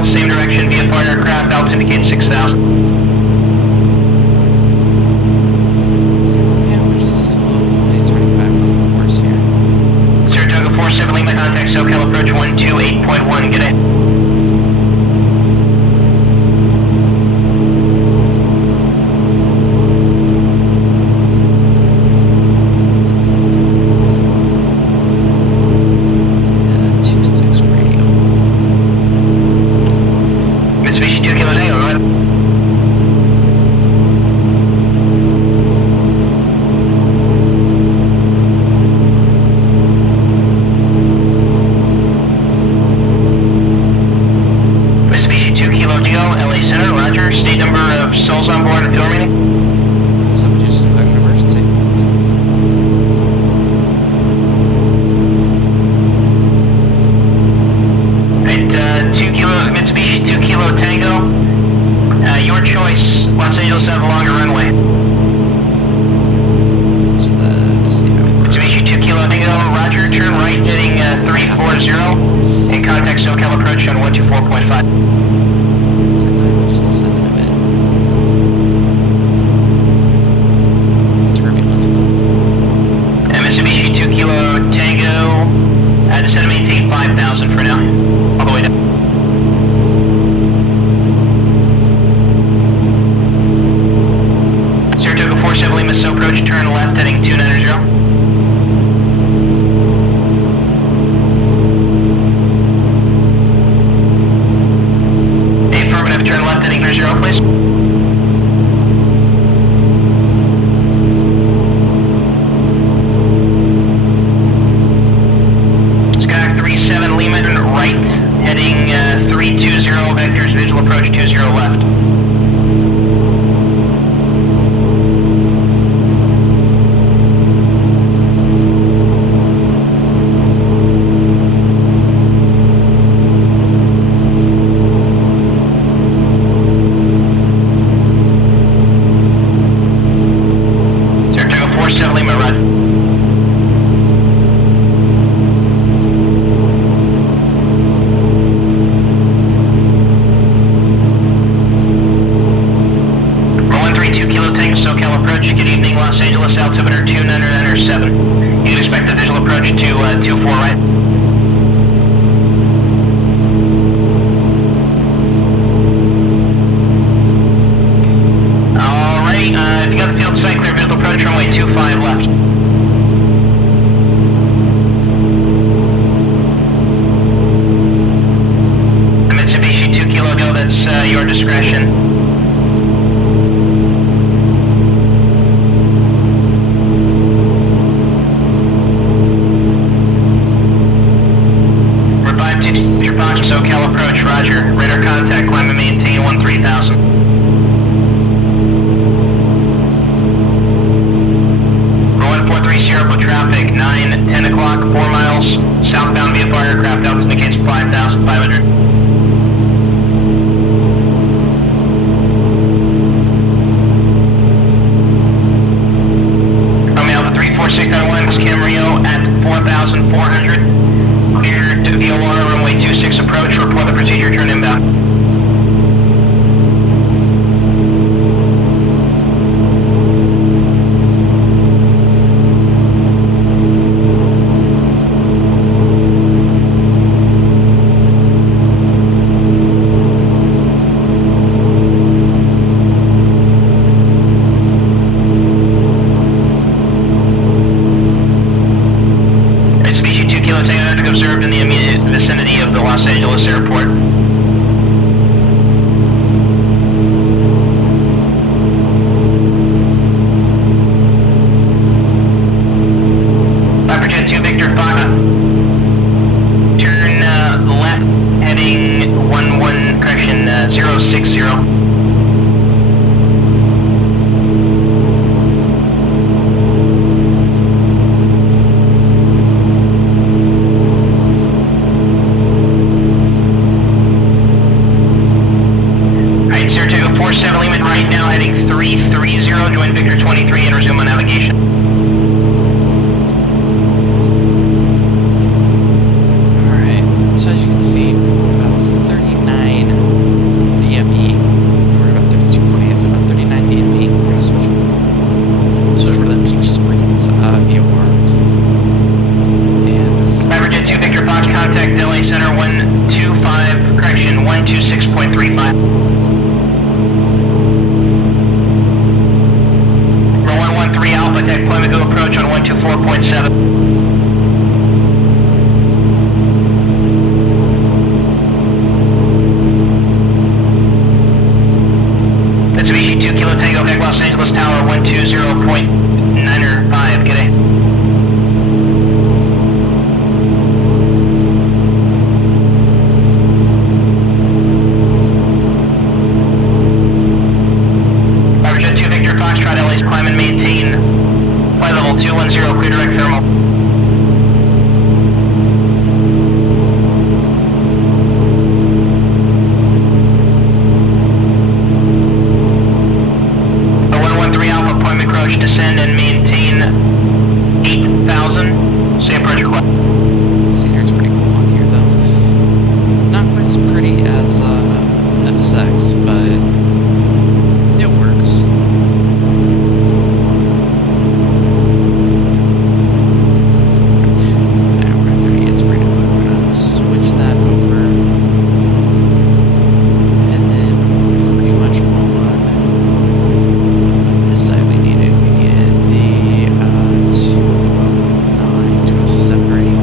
Same direction via fire aircraft, altitude indicates 6,000. 128.1, good day. Contact LA Center approach on 124.7. Mitsubishi 2 Kilo Tango, Quebec, Los Angeles Tower, 120.905, good day. Jet 2 Victor Foxtrot, LA's climb and maintain. Flight level 210, clear direct thermal. The 113 Alpha, appointment approach, descend and maintain 8,000. Say approach request. Scenery's pretty cool on here, though. Not quite as pretty as FSX, but it works. Alright, we're at 38 spring. We're gonna switch that over. And then pretty much on. Decide we needed. We needed the 209, 207 radio,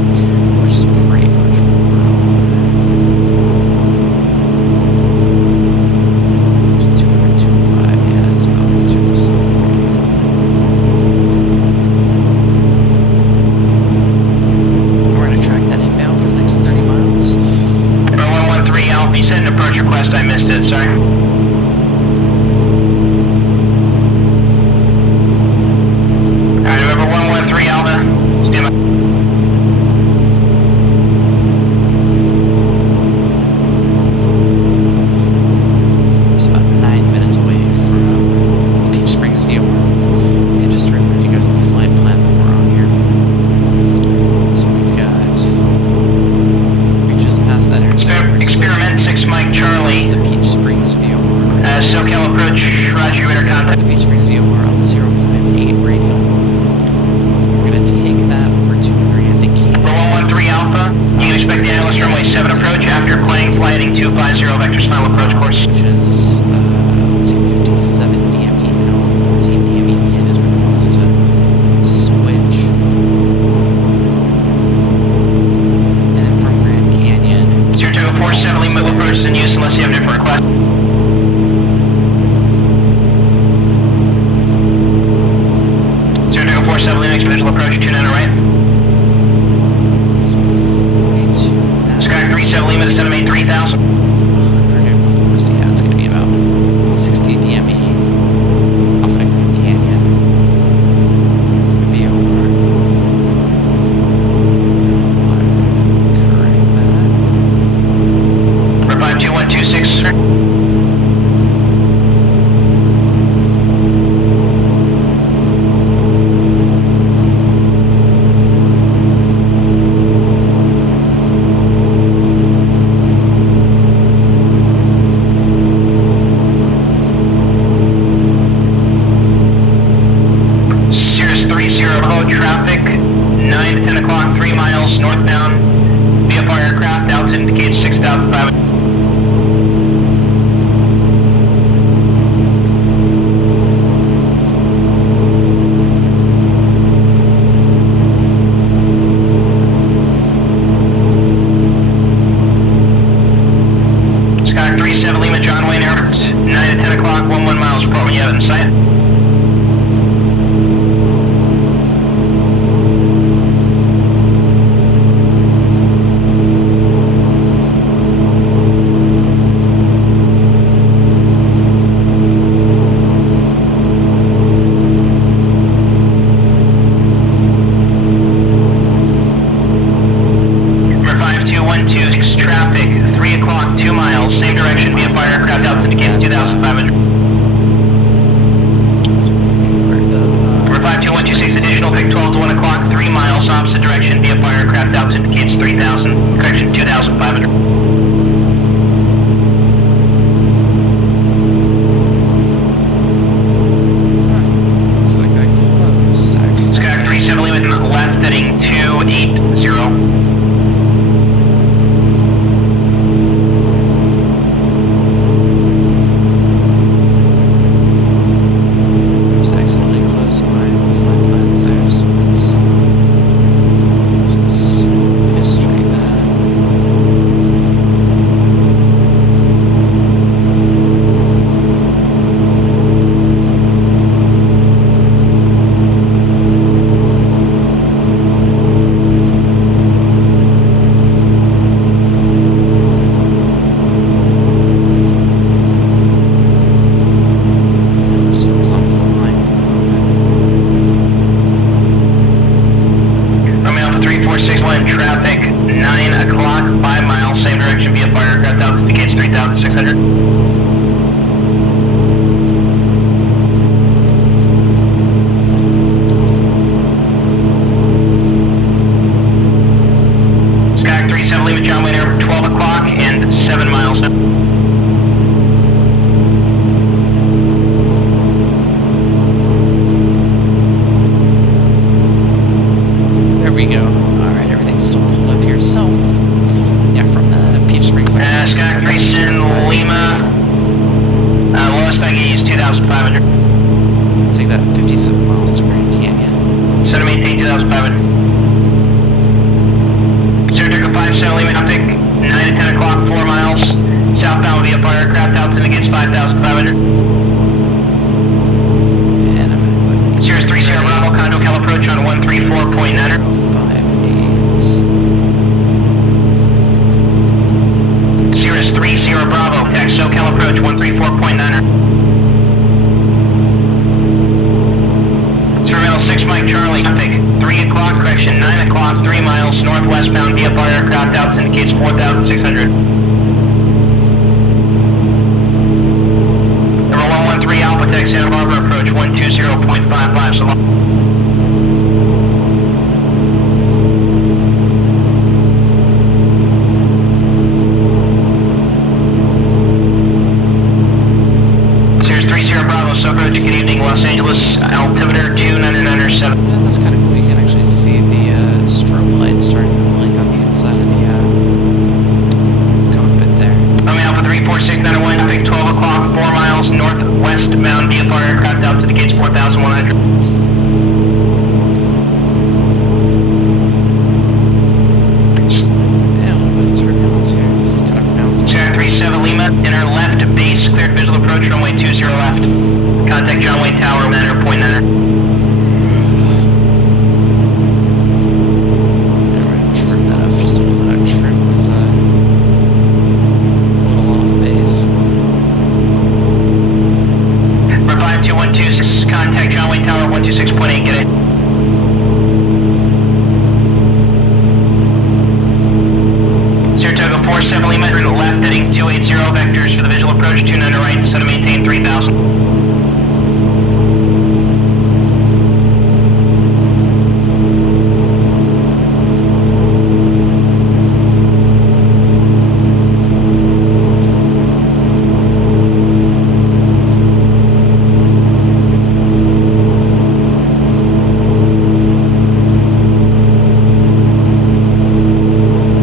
which is pretty much what we're on. It's 200, 205, yeah, that's about the 207. We're gonna track that inbound for the next 30 miles. 113 Alpha, you sent an approach request, I missed it, sorry. Alright, remember 113 Alpha, stand by. It's about 9 minutes away from the Peach Springs view. And just to remind you guys of the flight plan that we're on here. So we just passed that intersection. Experiment 6 Mike Charlie, The Peach Springs view. SoCal approach, roger, radar contact. The Peach Springs view, we're on the 058 radio. We're gonna take that over to Grand Canyon. 113 Alpha, you can expect the analyst runway 7 approach after playing flight heading 250 vector final approach course. Which is, let's see, 57 DME out, 14 DME in is where they want us to switch. And then from Grand Canyon, 0247 Lima approach is in use unless you have a different request. 0247 Lima, exponential approach, 29 right. so 42 now, Sky 37 Lima, descend to main 3000. 104, so yeah, it's gonna be about 60 DME off of Grand Canyon. VOR. Correct that. For 52126, sir. Cirrus 30 Bravo traffic, 9 to 10 o'clock, 3 miles northbound. VFR aircraft, altitude indicates 6,500. Sky 37 Lima, John Wayne Airport, 9 to 10 o'clock, 11 miles, report when you have it in sight. Number 52126, traffic, 3 o'clock, 2 miles, same direction, VFR aircraft, altitude indicates 2,500. So we're the, Number 52126, additional, pick 12 to 1 o'clock, 3 miles, opposite direction, VFR aircraft, altitude indicates 3,000, correction, 2,500. looks like I closed, actually. Sky 37 Lima, left heading 280. Oops, I accidentally closed my flight plans there, so on traffic, 9 o'clock, 5 miles, same direction via fire aircraft out, indicates 3,600. Skyhawk 37 Lima, John Wayne Air, 12 o'clock and 7 miles now. There we go. Alright, everything's still pulled up here. So, yeah, from the Peach Springs. Skyhawk 37 Lima, lowest I can use 2,500. Take that 57 miles to Grand Canyon. Center maintain 2,500. Saratoga 57 Lima, traffic, 9 to 10 o'clock, 4 miles. Southbound via fire aircraft, altitude gets 5,500. And I'm going to go ahead and get Sirius 30 Bravo, Condo Cal approach on 134.9. 058. Sirius 30 Bravo, tax SoCal approach 134.9. Experimental 6 Mike Charlie, traffic, 3 o'clock, correction, 9 o'clock, 3 miles, northwestbound via fire aircraft, altitude indicates 4,600. Number 113 Alpha Tech Santa Barbara approach 120.55, so long. Sirius 30 Bravo, SoCal, good evening, Los Angeles, altimeter 2997. Yeah, that's kind of cool. You can actually see the strobe lights starting to blink on the inside of the cockpit there. Coming Alpha 34691, traffic 12 o'clock, 4 miles, northwestbound via fire aircraft, altitude indicates 4,100. Yeah, a little bit of turbulence here. It's kind of bouncing. Sierra 37 Lima, inner left base, cleared visual approach, runway 20 left. Contact John Wayne Tower, manor, point niner. Yeah, we're going to trim that up just a little bit. Our trim was a little off base. For 52126, contact John Wayne Tower, 126.8, get it. Saratoga 47 Lima, turn left heading 280, vectors for the visual approach, 29 right, center maintain 3,000.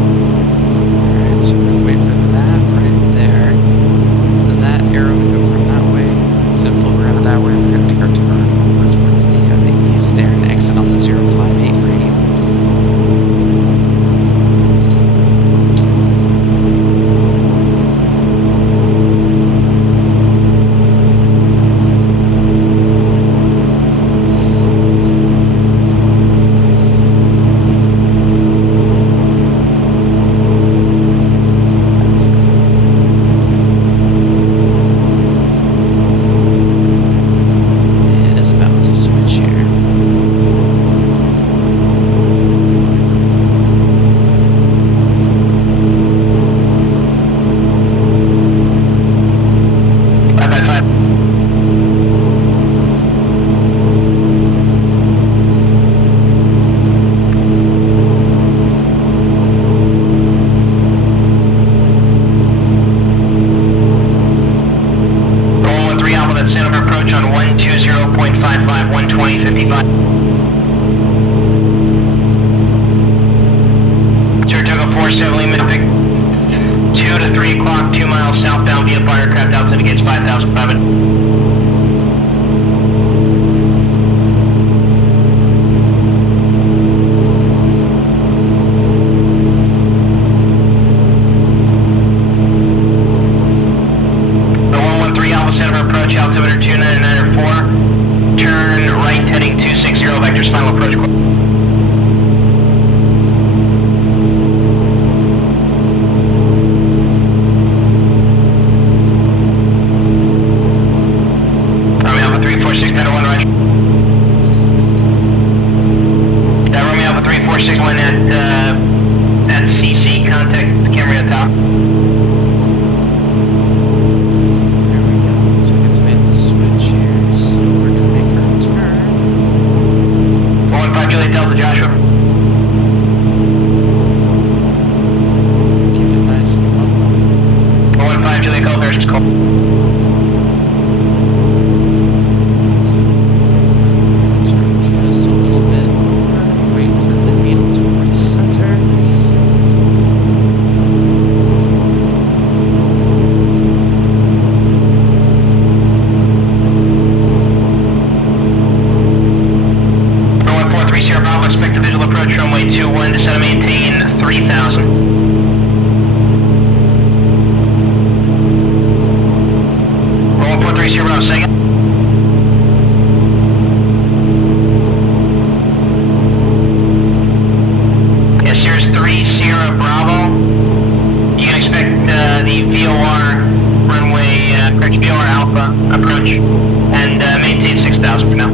Alright, so we're going to wait for that right there. And that arrow to go from that way. So if we'll around that way, we're going to make our turn over towards the east there and exit on the 058 gradient. It is about to switch here. Five by five. Roll 13 Alpha, that's Santa Barbara approach on 120.55, 120.55. Saratoga 47 Lima, traffic 2 to 3 o'clock, 2 miles southbound via fire aircraft, altitude against 5,500. The 113 Alpha Center approach, altimeter 2994, turn right heading 260, vectors final approach. Romeo Alpha 346, 91, roger. Romeo Alpha 346, one at contact Camry at top. There we go. Looks like it's made the switch here, so we're gonna make our turn. 415 Juliet Delta Joshua. Keep it nice and low. 415 Juliet Golf Air, call. Turn just a little bit over. Wait for the needle to recenter. Bravo, expect a visual approach runway 21, descend and maintain 3,000. Roll 1430 Bravo, say again. Yes, here's 3 Sierra Bravo. You can expect the VOR runway, correct, VOR Alpha approach, and maintain 6,000 for now.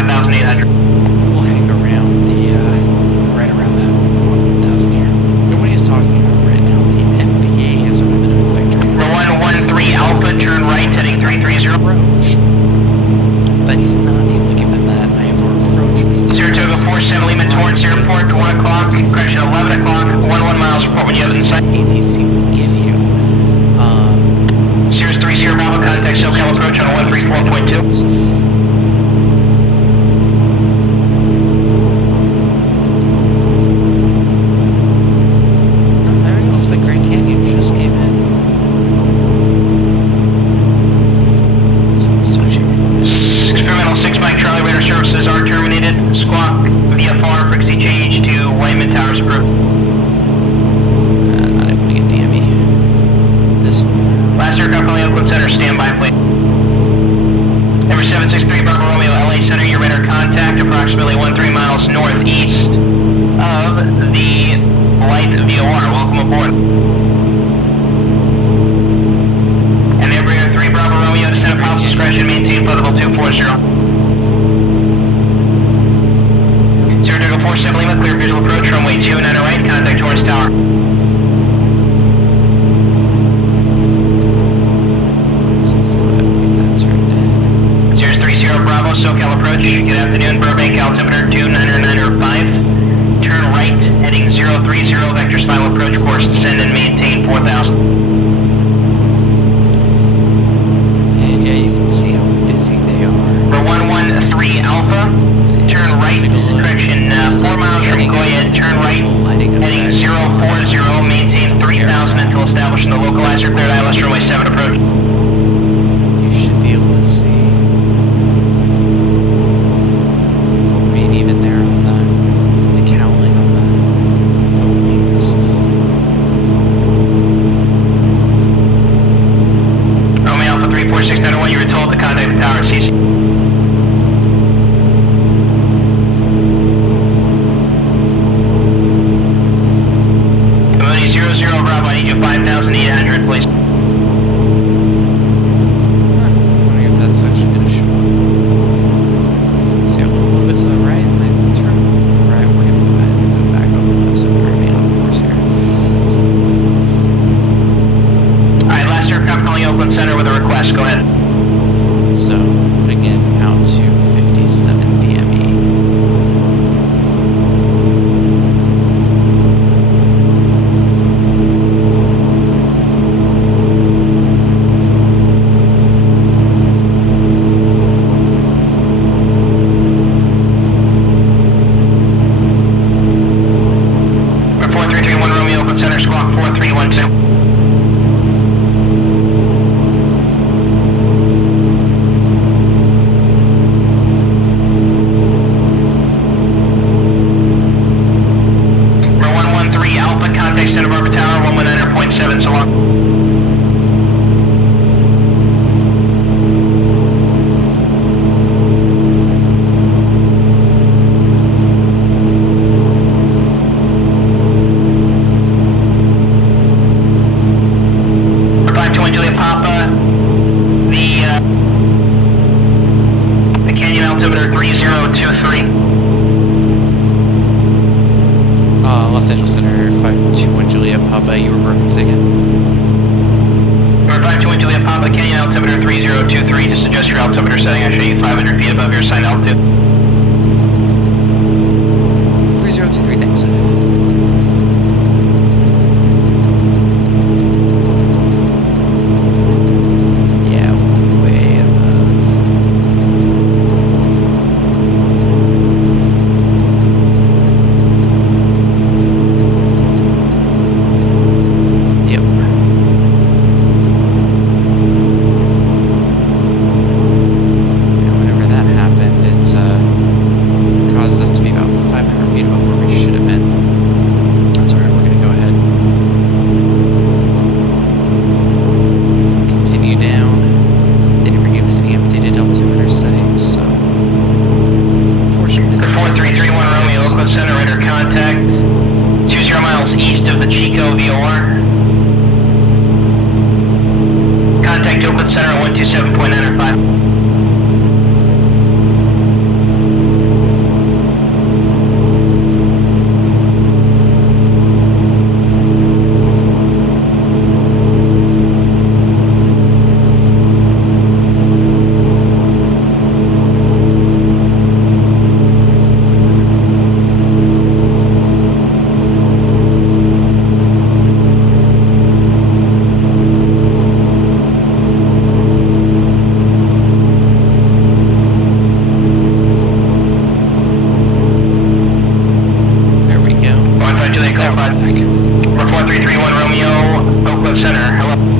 5,800. We'll hang around the, right around that 1,000 here. And what he's talking about right now, the NVA is a minimum victory. 113 Alpha, turn right, heading 330. Approach. But he's not able to give them that IFR approach because... Saratoga 47 Lima towards airport, 1 o'clock, correction, 11 o'clock, 11 miles, report when you have it in sight. ATC will give you, Cirrus 30 Bravo, contact SoCal approach on 134.2. There it looks like Grand Canyon just came in. So I'm switching from Experimental 6 Mike Charlie radar services are terminated. Squawk VFR frequency change to Whiteman Towers approved. not able to get DME this far. Last aircraft on the Oakland Center, standby please. Number 763 Bravo Romeo LA Center, your radar contact approximately 13 miles northeast of the light VOR. Welcome aboard. And Embraer 3 Bravo Romeo, descent of house discretion, maintain flight level 240. Saratoga 47 Lima, clear visual approach, runway 29 right, contact Torrance Tower. So let's go ahead and get that turned in. Cirrus 30 Bravo, SoCal approach. Good afternoon, Burbank, altimeter 2995. Turn right, heading 030, vector's final approach course, descend and maintain 4,000. And yeah, you can see how busy they are. For 113 Alpha, turn right, correction, 4 miles from Goya, turn right, heading 040, maintain 3,000 until established in the localizer, cleared ILS runway 7 approach. You should be able to see. I mean, even there on the cowling on the wings. Romeo Alpha 34691, you were told to contact the tower at CC. Community 00 Bravo, I need you 5,800, please. Huh, I'm wondering if that's actually going to show up. See, I'll look a little bit to the right, and then turn a little to the right. We're going to go ahead and go back over the left, so we remain on course here. Alright, last aircraft calling Oakland Center with a request, go ahead. So, again, out to 57 DME. We're 4331 Romeo Oakland Center, squawk 4312. We're 113 Alpha, contact Santa Barbara Tower, 119.7, so long. For 521 Juliet Papa, the Canyon altimeter 3023. Los Angeles Center, 521 Juliet Papa, you were broken, say again. Number 521 Juliet Papa, Canyon altimeter 3023. Just adjust your altimeter setting. I show you 500 feet above your assigned altitude. 3023, thanks. Yeah, way above. Yep. And whenever that happened, it caused us to be about 500 feet above where we should have been. 5. We're 4331 Romeo, Oakland Center. Hello.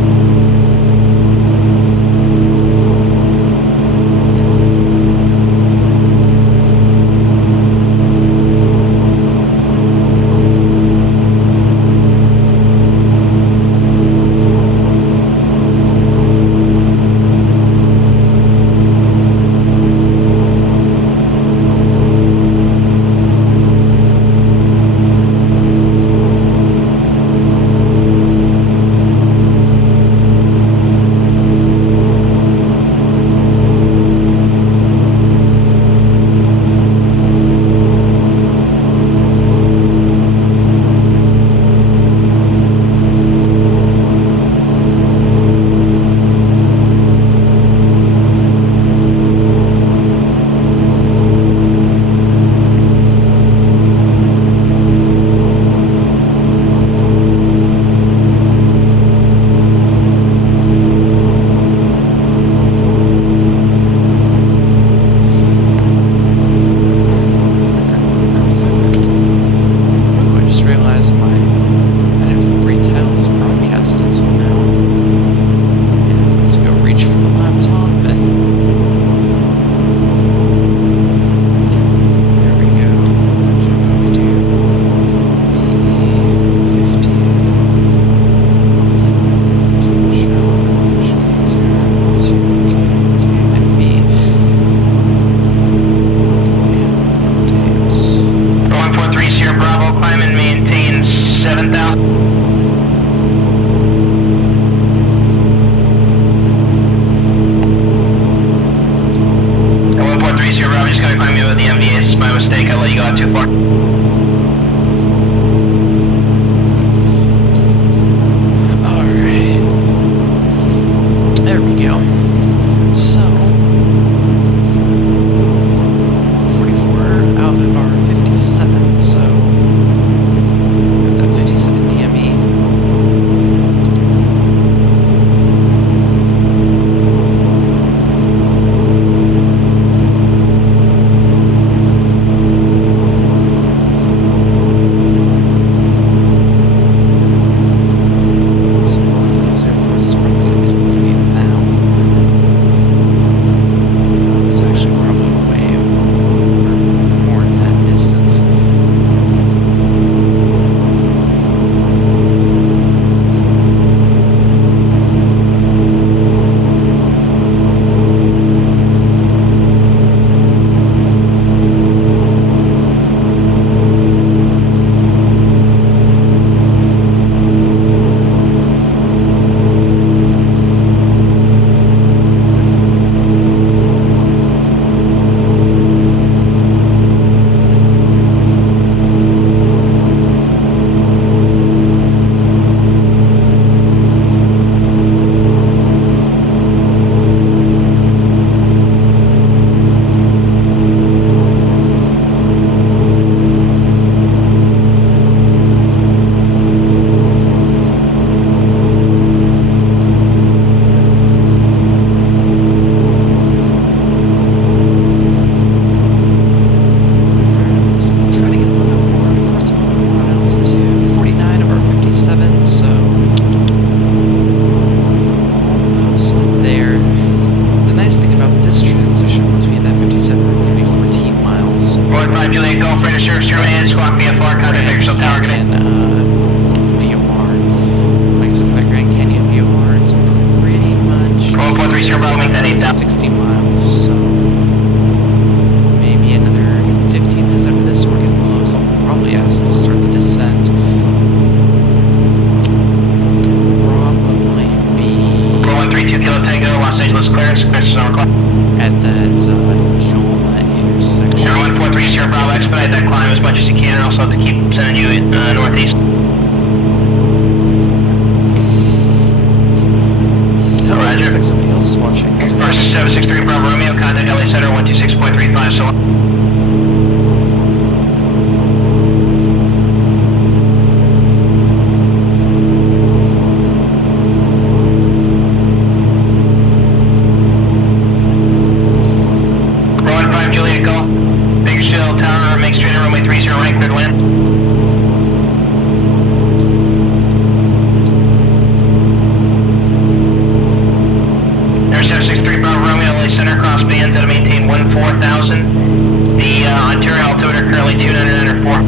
currently 299 under 4.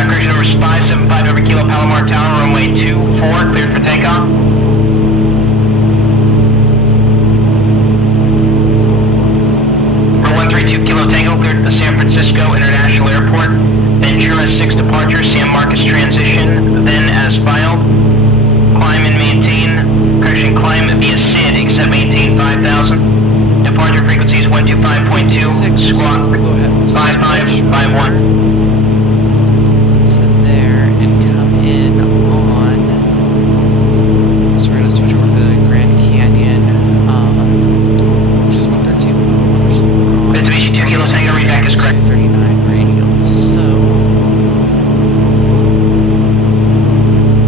Correction number 575 over Kilo Palomar Tower, runway 24, cleared for takeoff. For 132 Kilo Tango, cleared to the San Francisco International Airport. Ventura 6 departure, San Marcos transition, then as filed. Climb and maintain, correction, climb via SID, except maintain 5,000. Departure frequency is 125.2, squawk 5551. To there and come in on. So we're gonna switch over to the Grand Canyon, which is 113. Mitsubishi 2 Kilo Tango, redact is correct. 239 radial. So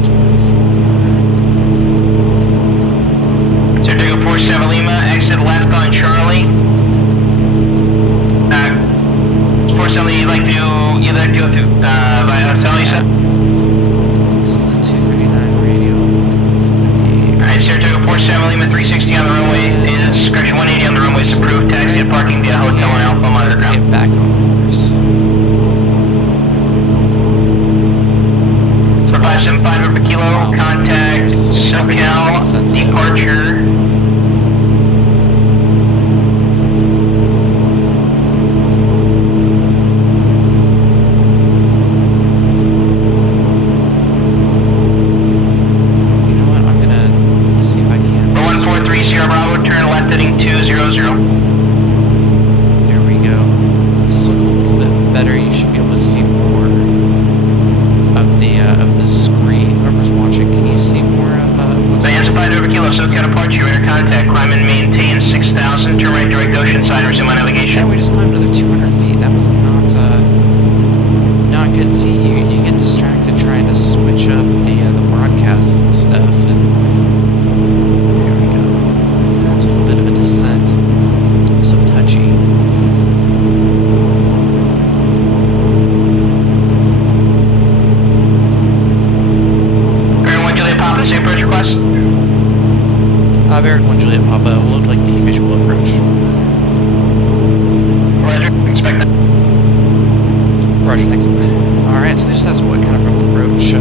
24. Sardigo 47 Lima, exit left on Charlie. 47, you'd like to either go through via hotel, you said? So the 239 radial is gonna be. Alright, Saratoga 47 Lima 360 on the runway is correction 180 on the runway is approved. Taxi to parking via hotel and Alpha monitor ground. Get back on course. For 575 over kilo, contact SoCal, departure. You know what? I'm gonna see if I can. For 143 Sierra Bravo, turn left heading 200. There we go. Does this look a little bit better? You should be able to see more of the screen. Whoever's watching, can you see more of what's going on? 575 over kilo, SoCal departure, inter contact, climb and maintain 6,000, turn right direct ocean side, resume on And navigation. we just climbed another 200 feet. That was not good. See, you get distracted trying to switch up the broadcasts and stuff, and there we go. That's a little bit of a descent. So touchy. Bearing 1 Juliet Papa, say approach request. Barrett 1 Juliet Papa will look like the visual approach. Roger, expect that. Roger, thanks. Alright, so they just asked what kind of approach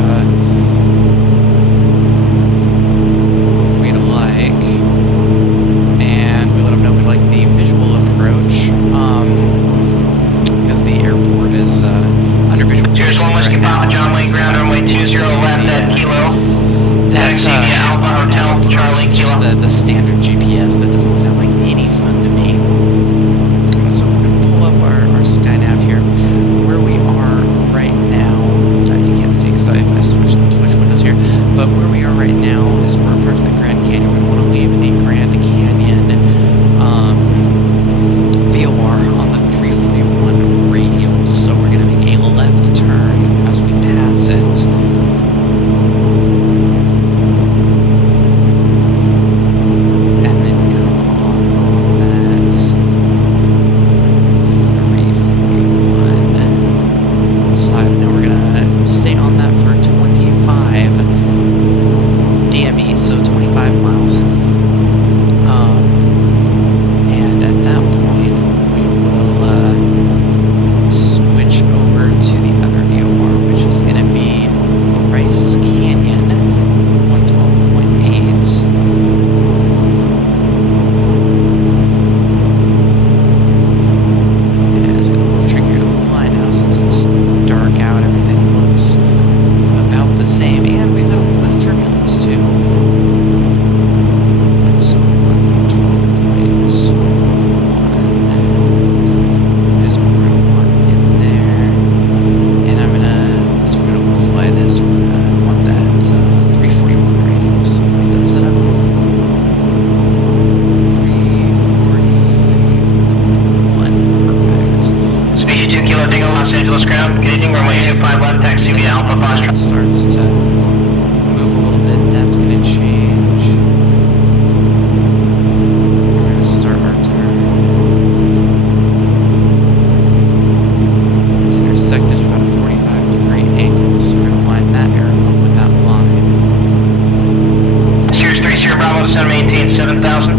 we'd like. And we let them know we'd like the visual approach. Because the airport is under visual Cheers, approach 1 Whiskey right Papa, now. John Wayne ground, runway 20 left at kilo. That's Taxi via Alpha Hotel, Charlie, just kilo. the standard GPS that doesn't sound like any fun to me. So if we're going to pull up our SkyNav here, where we are right now, you can't see because I switched the Twitch windows here, but where we are right now is we're approaching the Grand Canyon. We're going to want to leave the Grand Canyon VOR on the 341 radial. So we're going to make a left turn as we pass it. And then come off on that 341 side. Now we're gonna stay on that for 25 DME, so 25 miles. And at that point, we will switch over to the other VOR, which is gonna be Bryce Canyon, 112.8. Yeah, it's getting a little trickier to fly now since it's dark out. Everything looks about the same, and we've got a little bit of turbulence too. So 112.1 is what we're gonna want in there, and so we're gonna overfly this. We're gonna want that 341 radial. So we'll get that set up. 341, perfect. Species 2 Kilo Dingo, Los Angeles ground, Canadian runway 25 left, taxi via Alpha Once that Foxtrot. starts to move a little bit, that's going to change. We're going to start our turn. It's intersected at about a 45-degree angle, so we're going to line that arrow up with that line. Series 3 Sierra Bravo, descend maintain 7,000.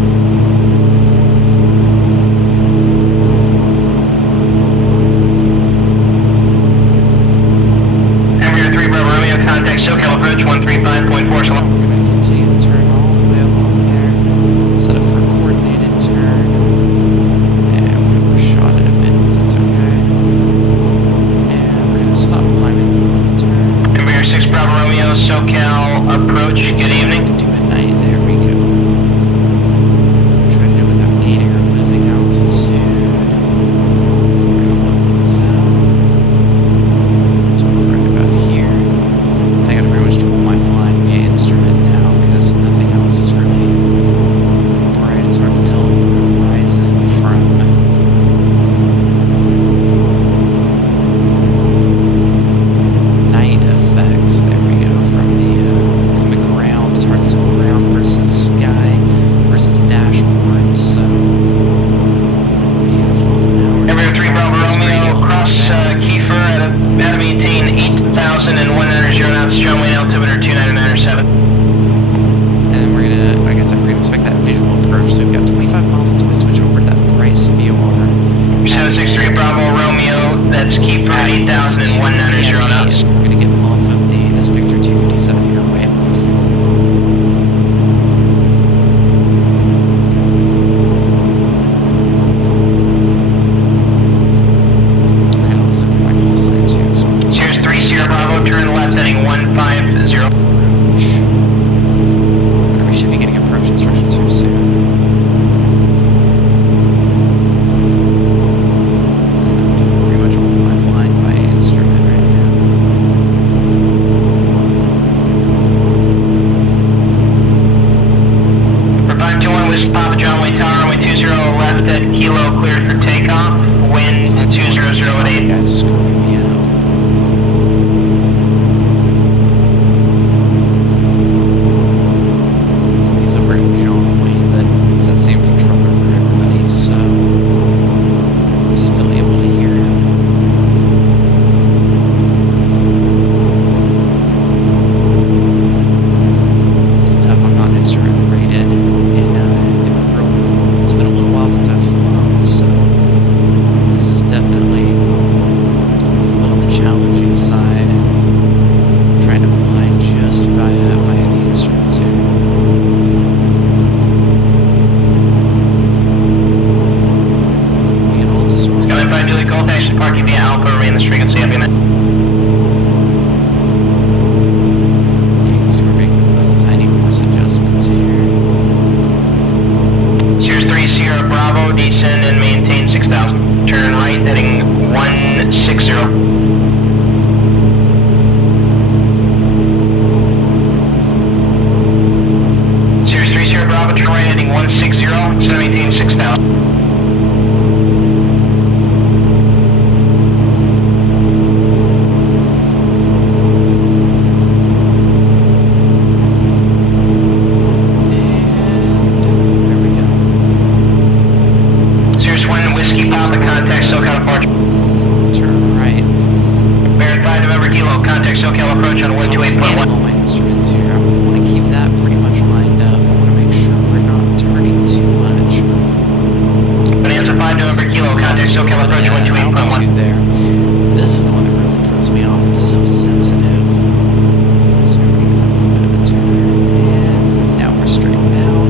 Whiskey Papa John Way Tower, runway 20 left at Kilo, cleared for takeoff. Wind 200 at 8. Guys, screwing me up. He's over at John Wayne, but it's that same controller for everybody, so still able to hear him. It's tough. I'm not instrument rated in the real world. It's been a little while since I've flown, so this is definitely a little on the challenging side. Trying to fly just via the instruments here. We get all disorganized. Coming by Julie Gold, action parking via Alpha, remain this frequency, have a good night. You can see we're making little tiny course adjustments here. Sears 3 Sierra Bravo, descend and maintain 6,000. Turn right, heading 160. Sears 3 Sierra Bravo, turn right, heading 160, descend and maintain 6,000. And there we go. Sears 1 Whiskey Papa, contact SoCal approach. Turn right. Baron 5 November Kilo, contact SoCal approach on So I'm scanning 128.1. all my instruments here. I want to keep that pretty much lined up. I want to make sure we're not turning too much. Bonanza 5 November Kilo, contact SoCal approach Altitude 128.1. there. This is the one that really throws me off. It's so sensitive. So we're making a little bit of a turn, and now we're straightened out.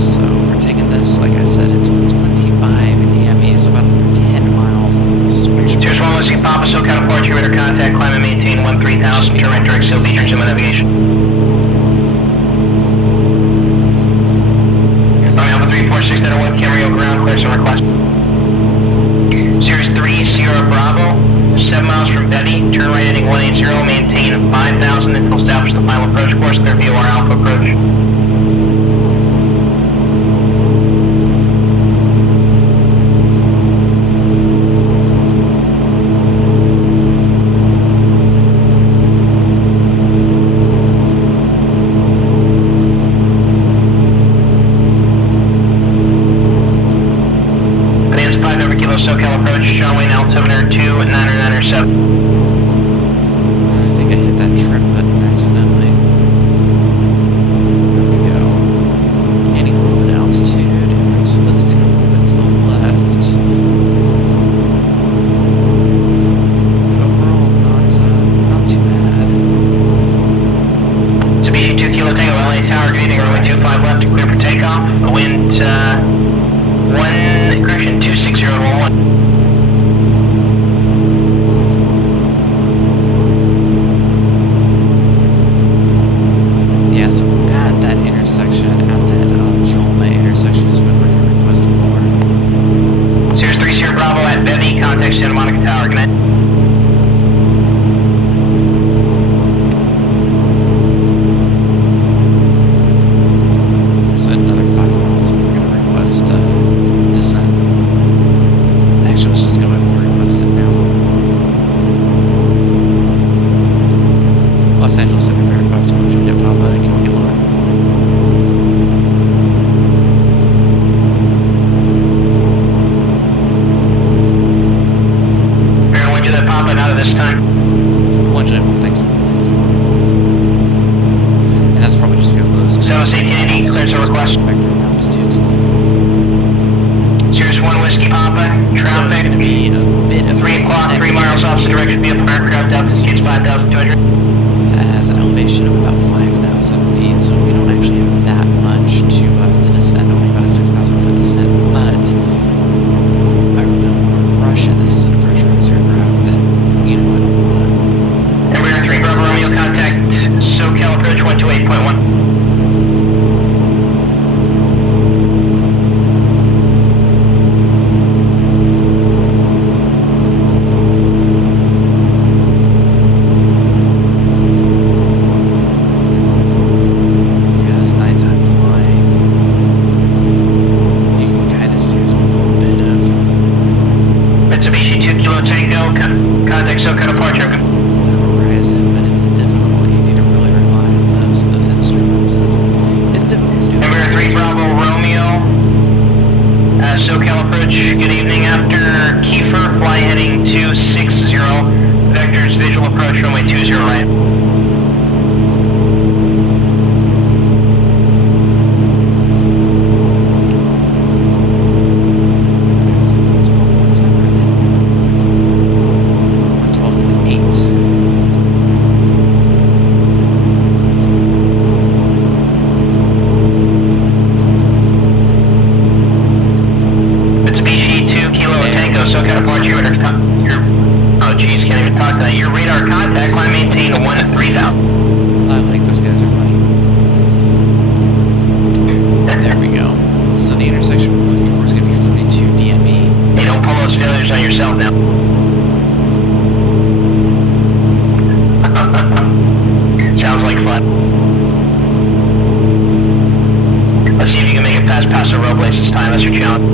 So we're taking this, like I said, into 25 in DME, so about 10 miles, and we'll switch. Sears 1 Whiskey Papa, SoCal approach, your radar contact, climb and maintain 13,000, turn right direct, SoB, turn to navigation. Runway Alpha 346, that webcam, Rio ground, clear some request. Sears 3 Sierra Bravo, 7 miles from Betty, turn right heading 180, maintain 5,000 until establish the final approach course, clear VOR Alpha approach. Bonanza 5 November Kilo, SoCal approach, John Wayne altimeter 2997. I think I hit that trim button accidentally. There we go. Gaining a little bit of altitude, and it's listing a little bit to the left. But overall, not too bad. Mitsubishi 2 Kilo Tango LA Tower, good evening, runway 25 left, clear for takeoff. The wind, 260.11. Yeah, so at that intersection, at that Jolma intersection is when we're going to request a lower. Sears 3 Sierra Bravo at Bevy, contact Santa Monica Tower, good night. So another 5 miles, and we're going to request descent. Actually, let's just go ahead and request it now. Los Angeles Center, Baron 520, Juliet Papa, can we get lower? Baron 1 Juliet Papa, out of this time. One Juliet Papa, thanks. And that's probably just because of those. So, CTND, clearance or request. Vector altitudes. Sears 1 Whiskey Papa, So it's traffic. going to be a bit of 3 a o'clock, 3 second miles opposite direction, vehicle aircraft, altitude 5,200. has an elevation of about 5,000 feet, so we don't actually have that much to descend, only about a 6,000 foot descent, but I really don't want to rush it. This isn't a pressurized aircraft, and, I don't want to... Embraer 3 Bravo Romeo, contact SoCal approach 128.1. approach runway 20 right. Is it 112.10 really? 112.8. Mitsubishi 2 Kilo Tango, SoCal departure, your, oh geez, can't even talk to that. Your radar contact, climb maintain 13000. I like those guys, are funny. There we go. So the intersection we're looking for is going to be 42 DME. Hey, don't pull those failures on yourself now. Sounds like fun. Let's see if you can make it past Paso Robles this time. That's your challenge.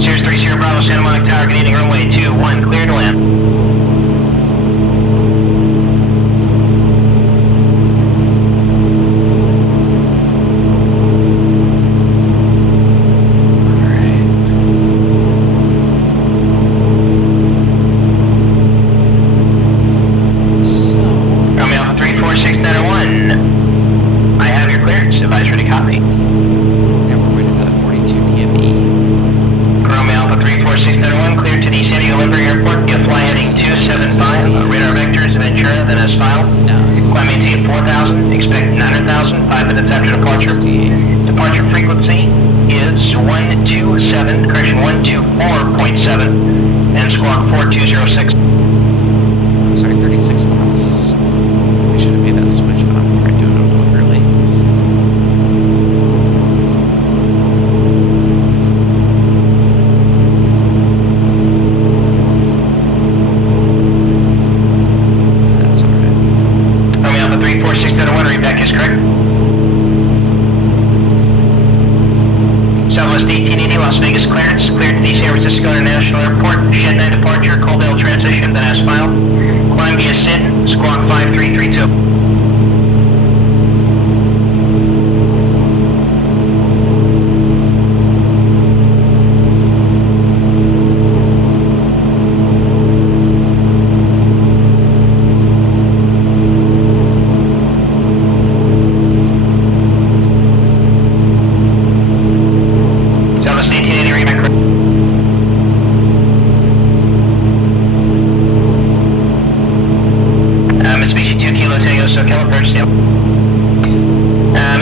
Sears 30 Bravo, Santa Monica Tower, Canadian runway 21, clear to land. So, Romeo Alpha 346901. I have your clearance. Advisory to copy. yeah, we're waiting for that 42 DME. Romeo Alpha 346901, cleared to the San Diego Limburg Airport. You'll fly heading 275. Radar vectors, Ventura, then as filed. No, Climb maintain 4000. Expect 900,000. 5 minutes after departure. 68. Departure frequency is 127, correction, 124.7, and squawk 4206. I'm sorry, 36 miles is... We should have made that switch, but I'm already doing it a little early. That's alright. Romeo Alpha 346901, read back is correct. Southwest 1880, Las Vegas clearance, cleared to the San Francisco International Airport, Shed 9 departure, Coaldale transition, then as filed. Climb via SID, squawk 5332. Southwest 1880, read back correct. Mitsubishi 2 Kilo Tango, SoCal approach sail.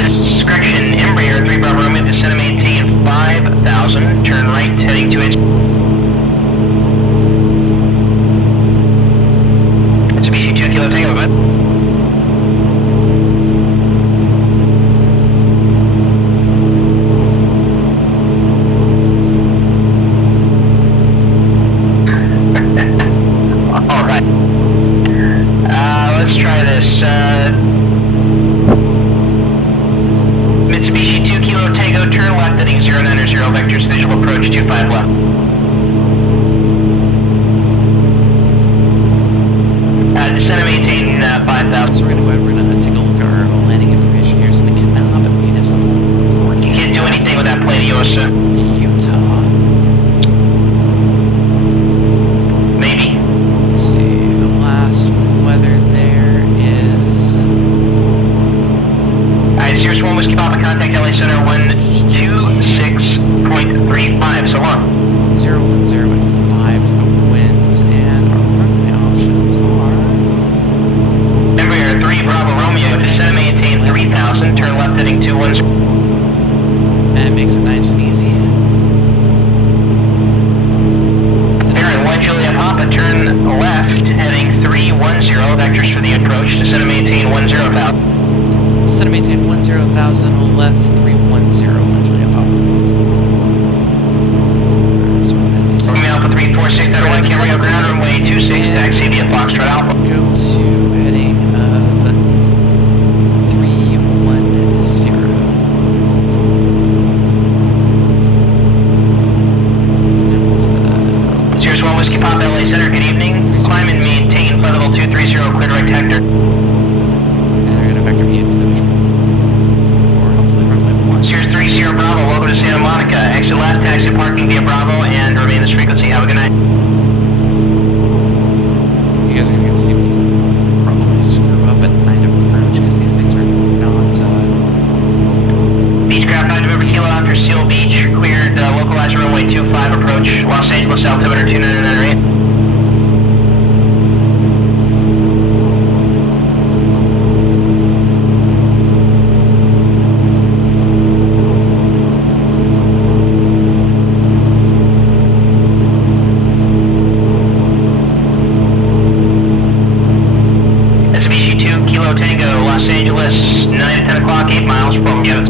This correction, Embraer 3 Bravo Romeo, descend and maintain 5000, turn right, heading to its... Mitsubishi 2 Kilo Tango, go ahead. Alright. Let's try this. Mitsubishi 2 Kilo Tango, turn left heading 090 vectors, visual approach 25 left. Descend and maintain 5000. So we're going to go ahead, we're going to take a look at our landing information here. So the Kanab Municipal Report, You can't do anything with that plane, Yosa. Utah. Maybe. Let's see, the last weather there is... Alright, Sears 1 Whiskey Papa, contact LA Center 126.35, so long. 010 at 5 for the winds, and our runway options are... Embraer 3 Bravo Romeo, descend and maintain 3000, turn left heading 210. And it makes it nice and easy. Aaron 1 Juliet Papa, turn left heading 310, vectors for the approach, descend and maintain 10,000. Descend and maintain 10,000, left 310, Julia Papa. So we're going to do Romeo Alpha 34691, Camarillo ground runway 26, taxi via Foxtrot Alpha. go to heading of 310. And what was that? Sears 1 Whiskey Papa, LA Center, good evening. Climb and maintain flight level 230, clear direct Hector. exit left, taxi parking via Bravo, and remain this frequency. Have a good night. You guys are gonna get to see me probably screw up at night approach because these things are not. Beechcraft 5 November Kilo after Seal Beach, cleared localizer runway 25 approach, Los Angeles altimeter 2998. Los Angeles, 9 to 10 o'clock, 8 miles from Givens.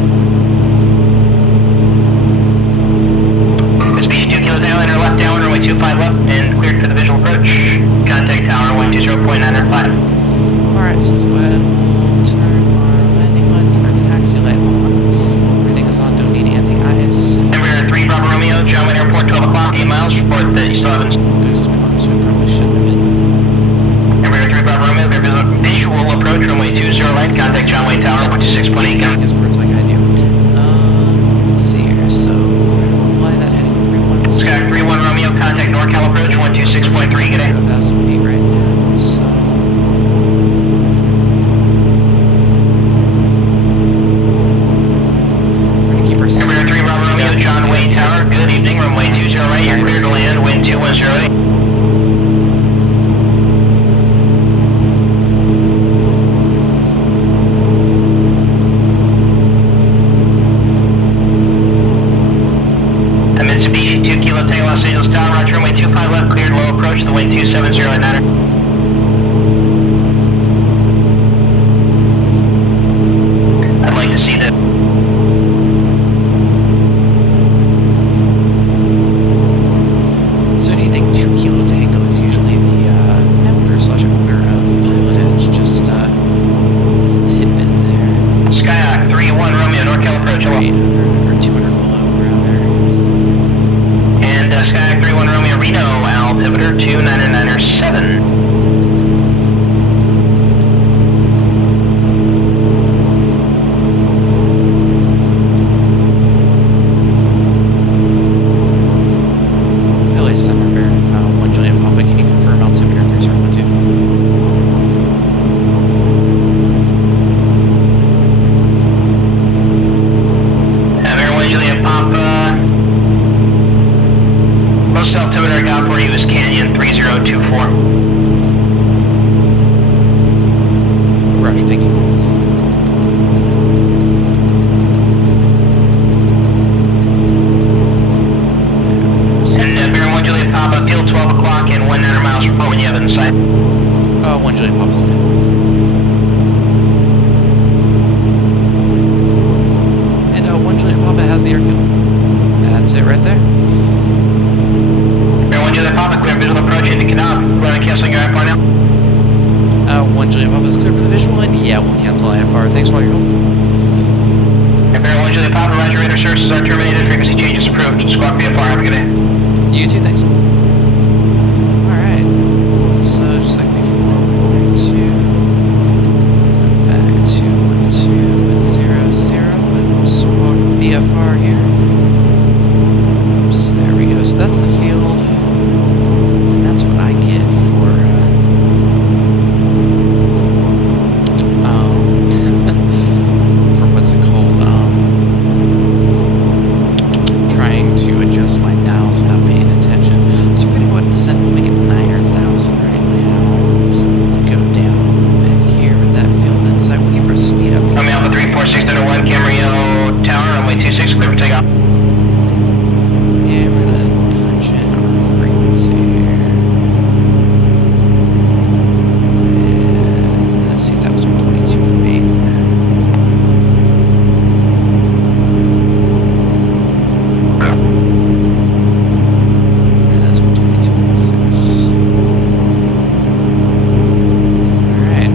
Mitsubishi 2 Kilo Tango, enter left down, runway 25 left, and cleared for the visual approach. Contact tower 120.905. Alright, so let's go ahead and turn our landing lights and our taxi light on. Everything is on, don't need anti-ice. Embraer 3 Bravo Romeo, John Wayne Airport, 12 o'clock, 8 miles, report that you still haven't... Boost pumps, we probably shouldn't have been. Embraer 3 Bravo Romeo, visual approach, runway 20 right, contact John Wayne Tower, 126.8. He's getting his words like I do. Let's see here, so fly that heading 31. Sky 31 Romeo, contact NorCal approach, 126.3, good day. 0,000 feet right now, so... We're gonna keep our... Embraer 3 Bravo Romeo, John Wayne Tower, good evening, runway 20 right, you're clear to land, wind 210. Mitsubishi 2 Kilo Tango Los Angeles Tower, roger, runway 25 left, cleared, low approach, the wind 270 at 9. I'd like to see the... So do you think 2 Kilo Tango is usually the founder/owner of PilotEdge? Just a little tidbit there. Skyhawk 3-1 Romeo, NorCal approach, hello. 800 or 200 below, rather. And Skyhawk 3-1 Romeo, Reno, altimeter 299.7. LA Center Bear, 1 Juliet Papa, can you confirm altimeter 3012? Air 1 Juliet Papa. Most altimeter I got for you is Canyon 3024. Roger, thank you. And Air 1 Juliet Papa, field 12 o'clock and 100 miles report when you have it in sight. 1 Juliet Papa's okay. And 1 Juliet Papa has the airfield. That's it right there. Air 1 Juliet Papa, clear visual approach into Canal. Running canceling your IFR now. 1 Juliet Papa is clear for the visual, and yeah, we'll cancel IFR. Thanks for all your help. Air 1 Juliet Papa, roger, radar services are terminated. Frequency changes approved. Squawk VFR, have a good day. You too, thanks. Alright, so just like before, we're going to go back to 1200 and swap VFR here. Oops, there we go. So that's the field, and that's what I get for, for what's it called, trying to adjust my dials without paying attention. So we're going to go ahead and descend. We'll make it 9,000 right now. Just go down a little bit here with that field inside. We'll keep our speed up. Romeo Alpha 34601, Camarillo Tower, runway 26, clear for takeoff. Yeah, we're going to punch in our frequency here. And let's see, that was 122.8. And that's 122.6. Alright.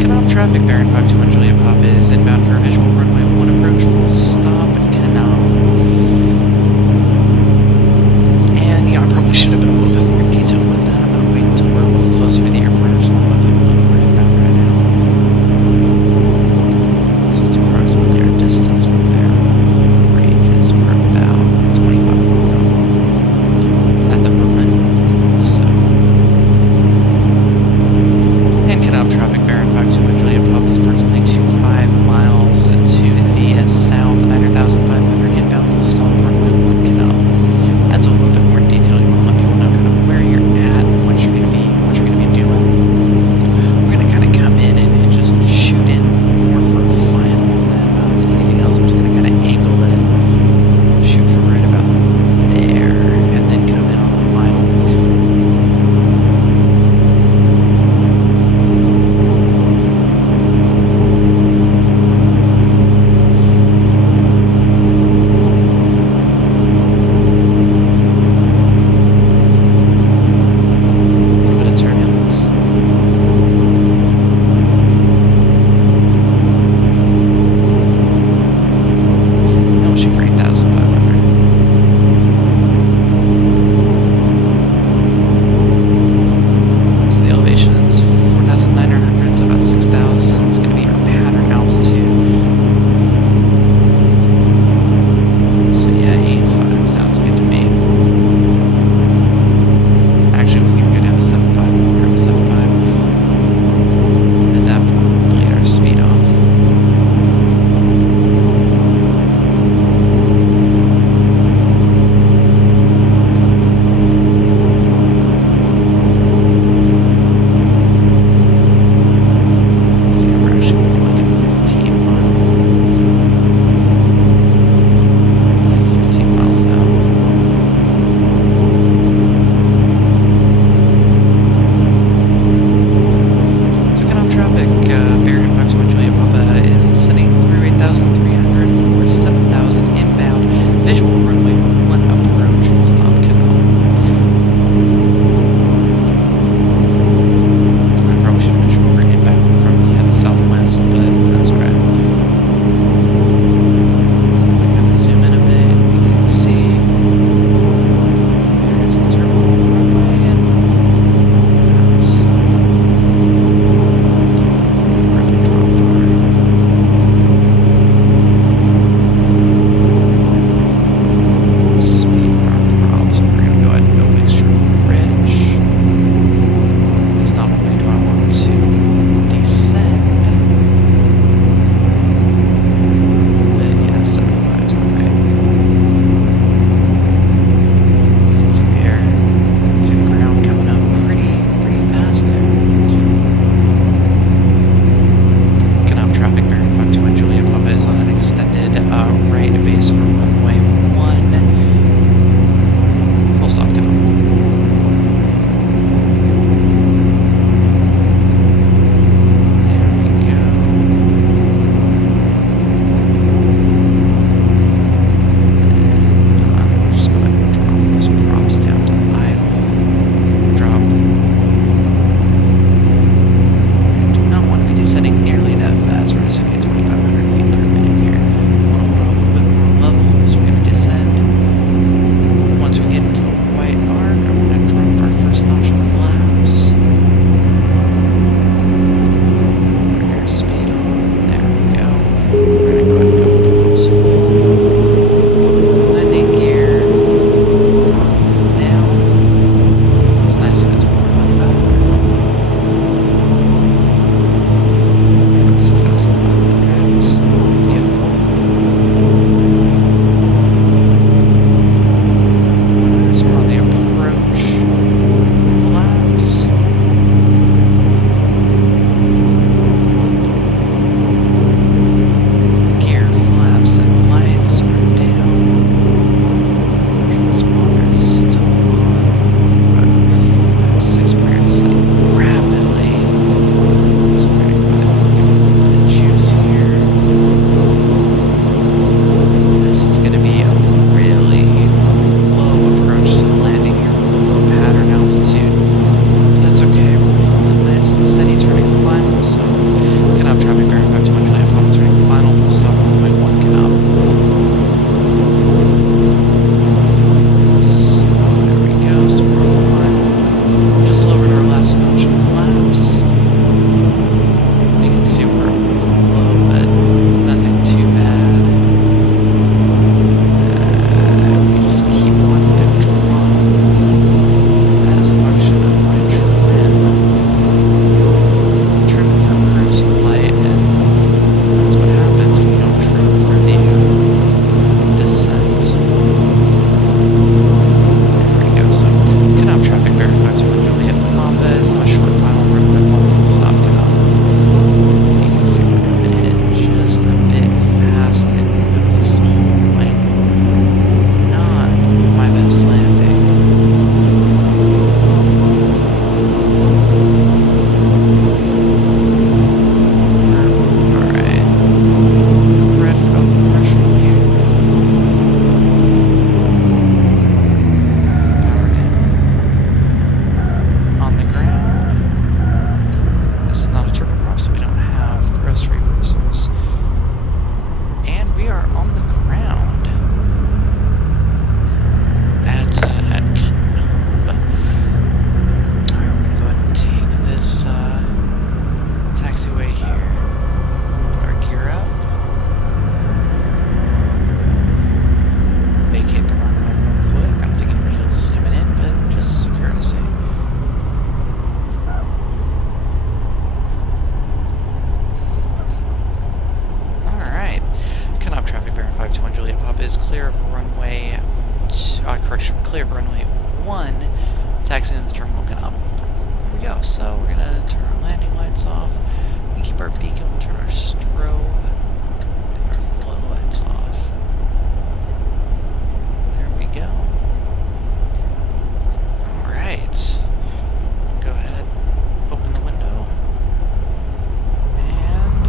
Canal traffic, Baron 521 Juliet Papa is inbound for a visual runway 1 approach, full stop, Canal. And yeah, I probably should have been a little bit more detailed with that. I'm going to wait until we're a little closer to the airport. I just want to let people know that we're inbound right now. descending nearly that fast. We're descending at 2,500 feet per minute here. We'll hold a little bit more level, so we're going to descend. Once we get into the white arc, I'm going to drop our first notch of flaps. Airspeed on. There we go. We're going to go ahead and go pull-ups full. Landing gear is down. It's nice if it's warm like that. 6,500, so beautiful. So we're on the approach flaps. Gear flaps and lights are down. Transponder is still on. 5, 6, we're descending rapidly. So we're going to go ahead and give it a little bit of juice here. This is going to be a really low approach to the landing here, below pattern altitude. But that's okay, we'll hold it nice and steady, turning final. So, KNOB traffic bearing 5200 Juliet Papa, turning final, full stop, runway 1 KNOB. So, there we go, so we're on final. Just lowered our last notch of flaps. You can see we're low, but nothing too bad. We just keep wanting to drop. That is a function of my trim. Trim it for cruise flight, and that's what happens when you don't trim for the descent. There we go, so KNOB traffic bearing 5200 Juliet Papa is on a short final runway 1 full stop KNOB. You can see we're coming in just a bit fast, and ooh, this is like not my best landing. Alright. Ready about the threshold here. Power down. On the ground. This is not a turboprop, so we don't have thrust reversers. And we are on the ground at KNOB. Alright, we're gonna go ahead and take this taxiway here. Put our gear up. Vacate the runway real quick. I don't think anybody else is coming in, but just as a courtesy. Alright. KNOB traffic bearing 521 Juliet Papa is clear of runway clear of runway 1, taxiing to the terminal KNOB. There we go. So we're gonna turn our landing lights off. We keep our beacon, we'll turn our strobe and our flow lights off. There we go. Alright. Go ahead, open the window. And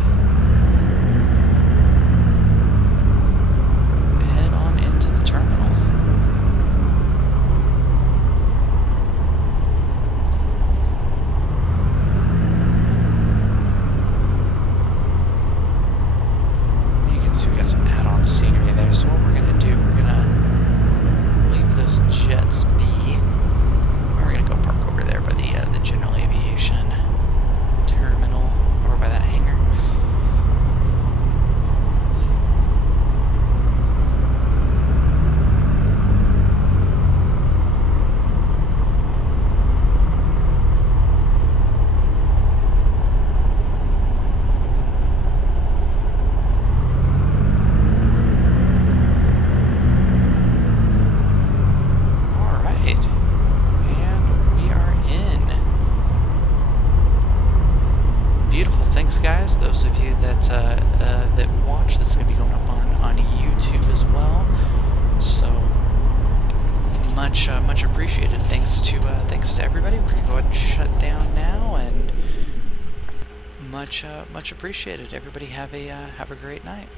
head on into the terminal. You can see we got some add-on scenery there. So what we're gonna do, we're gonna leave those jets be. And we're gonna go park over there by the general aviation terminal, over by that hangar. Alright. And we are in. Beautiful. Thanks, guys. Those of you that that watch, this is going to be going up on YouTube as well. So much appreciated. Thanks to everybody. We're going to go ahead and shut down now, and much appreciated. Everybody have a great night.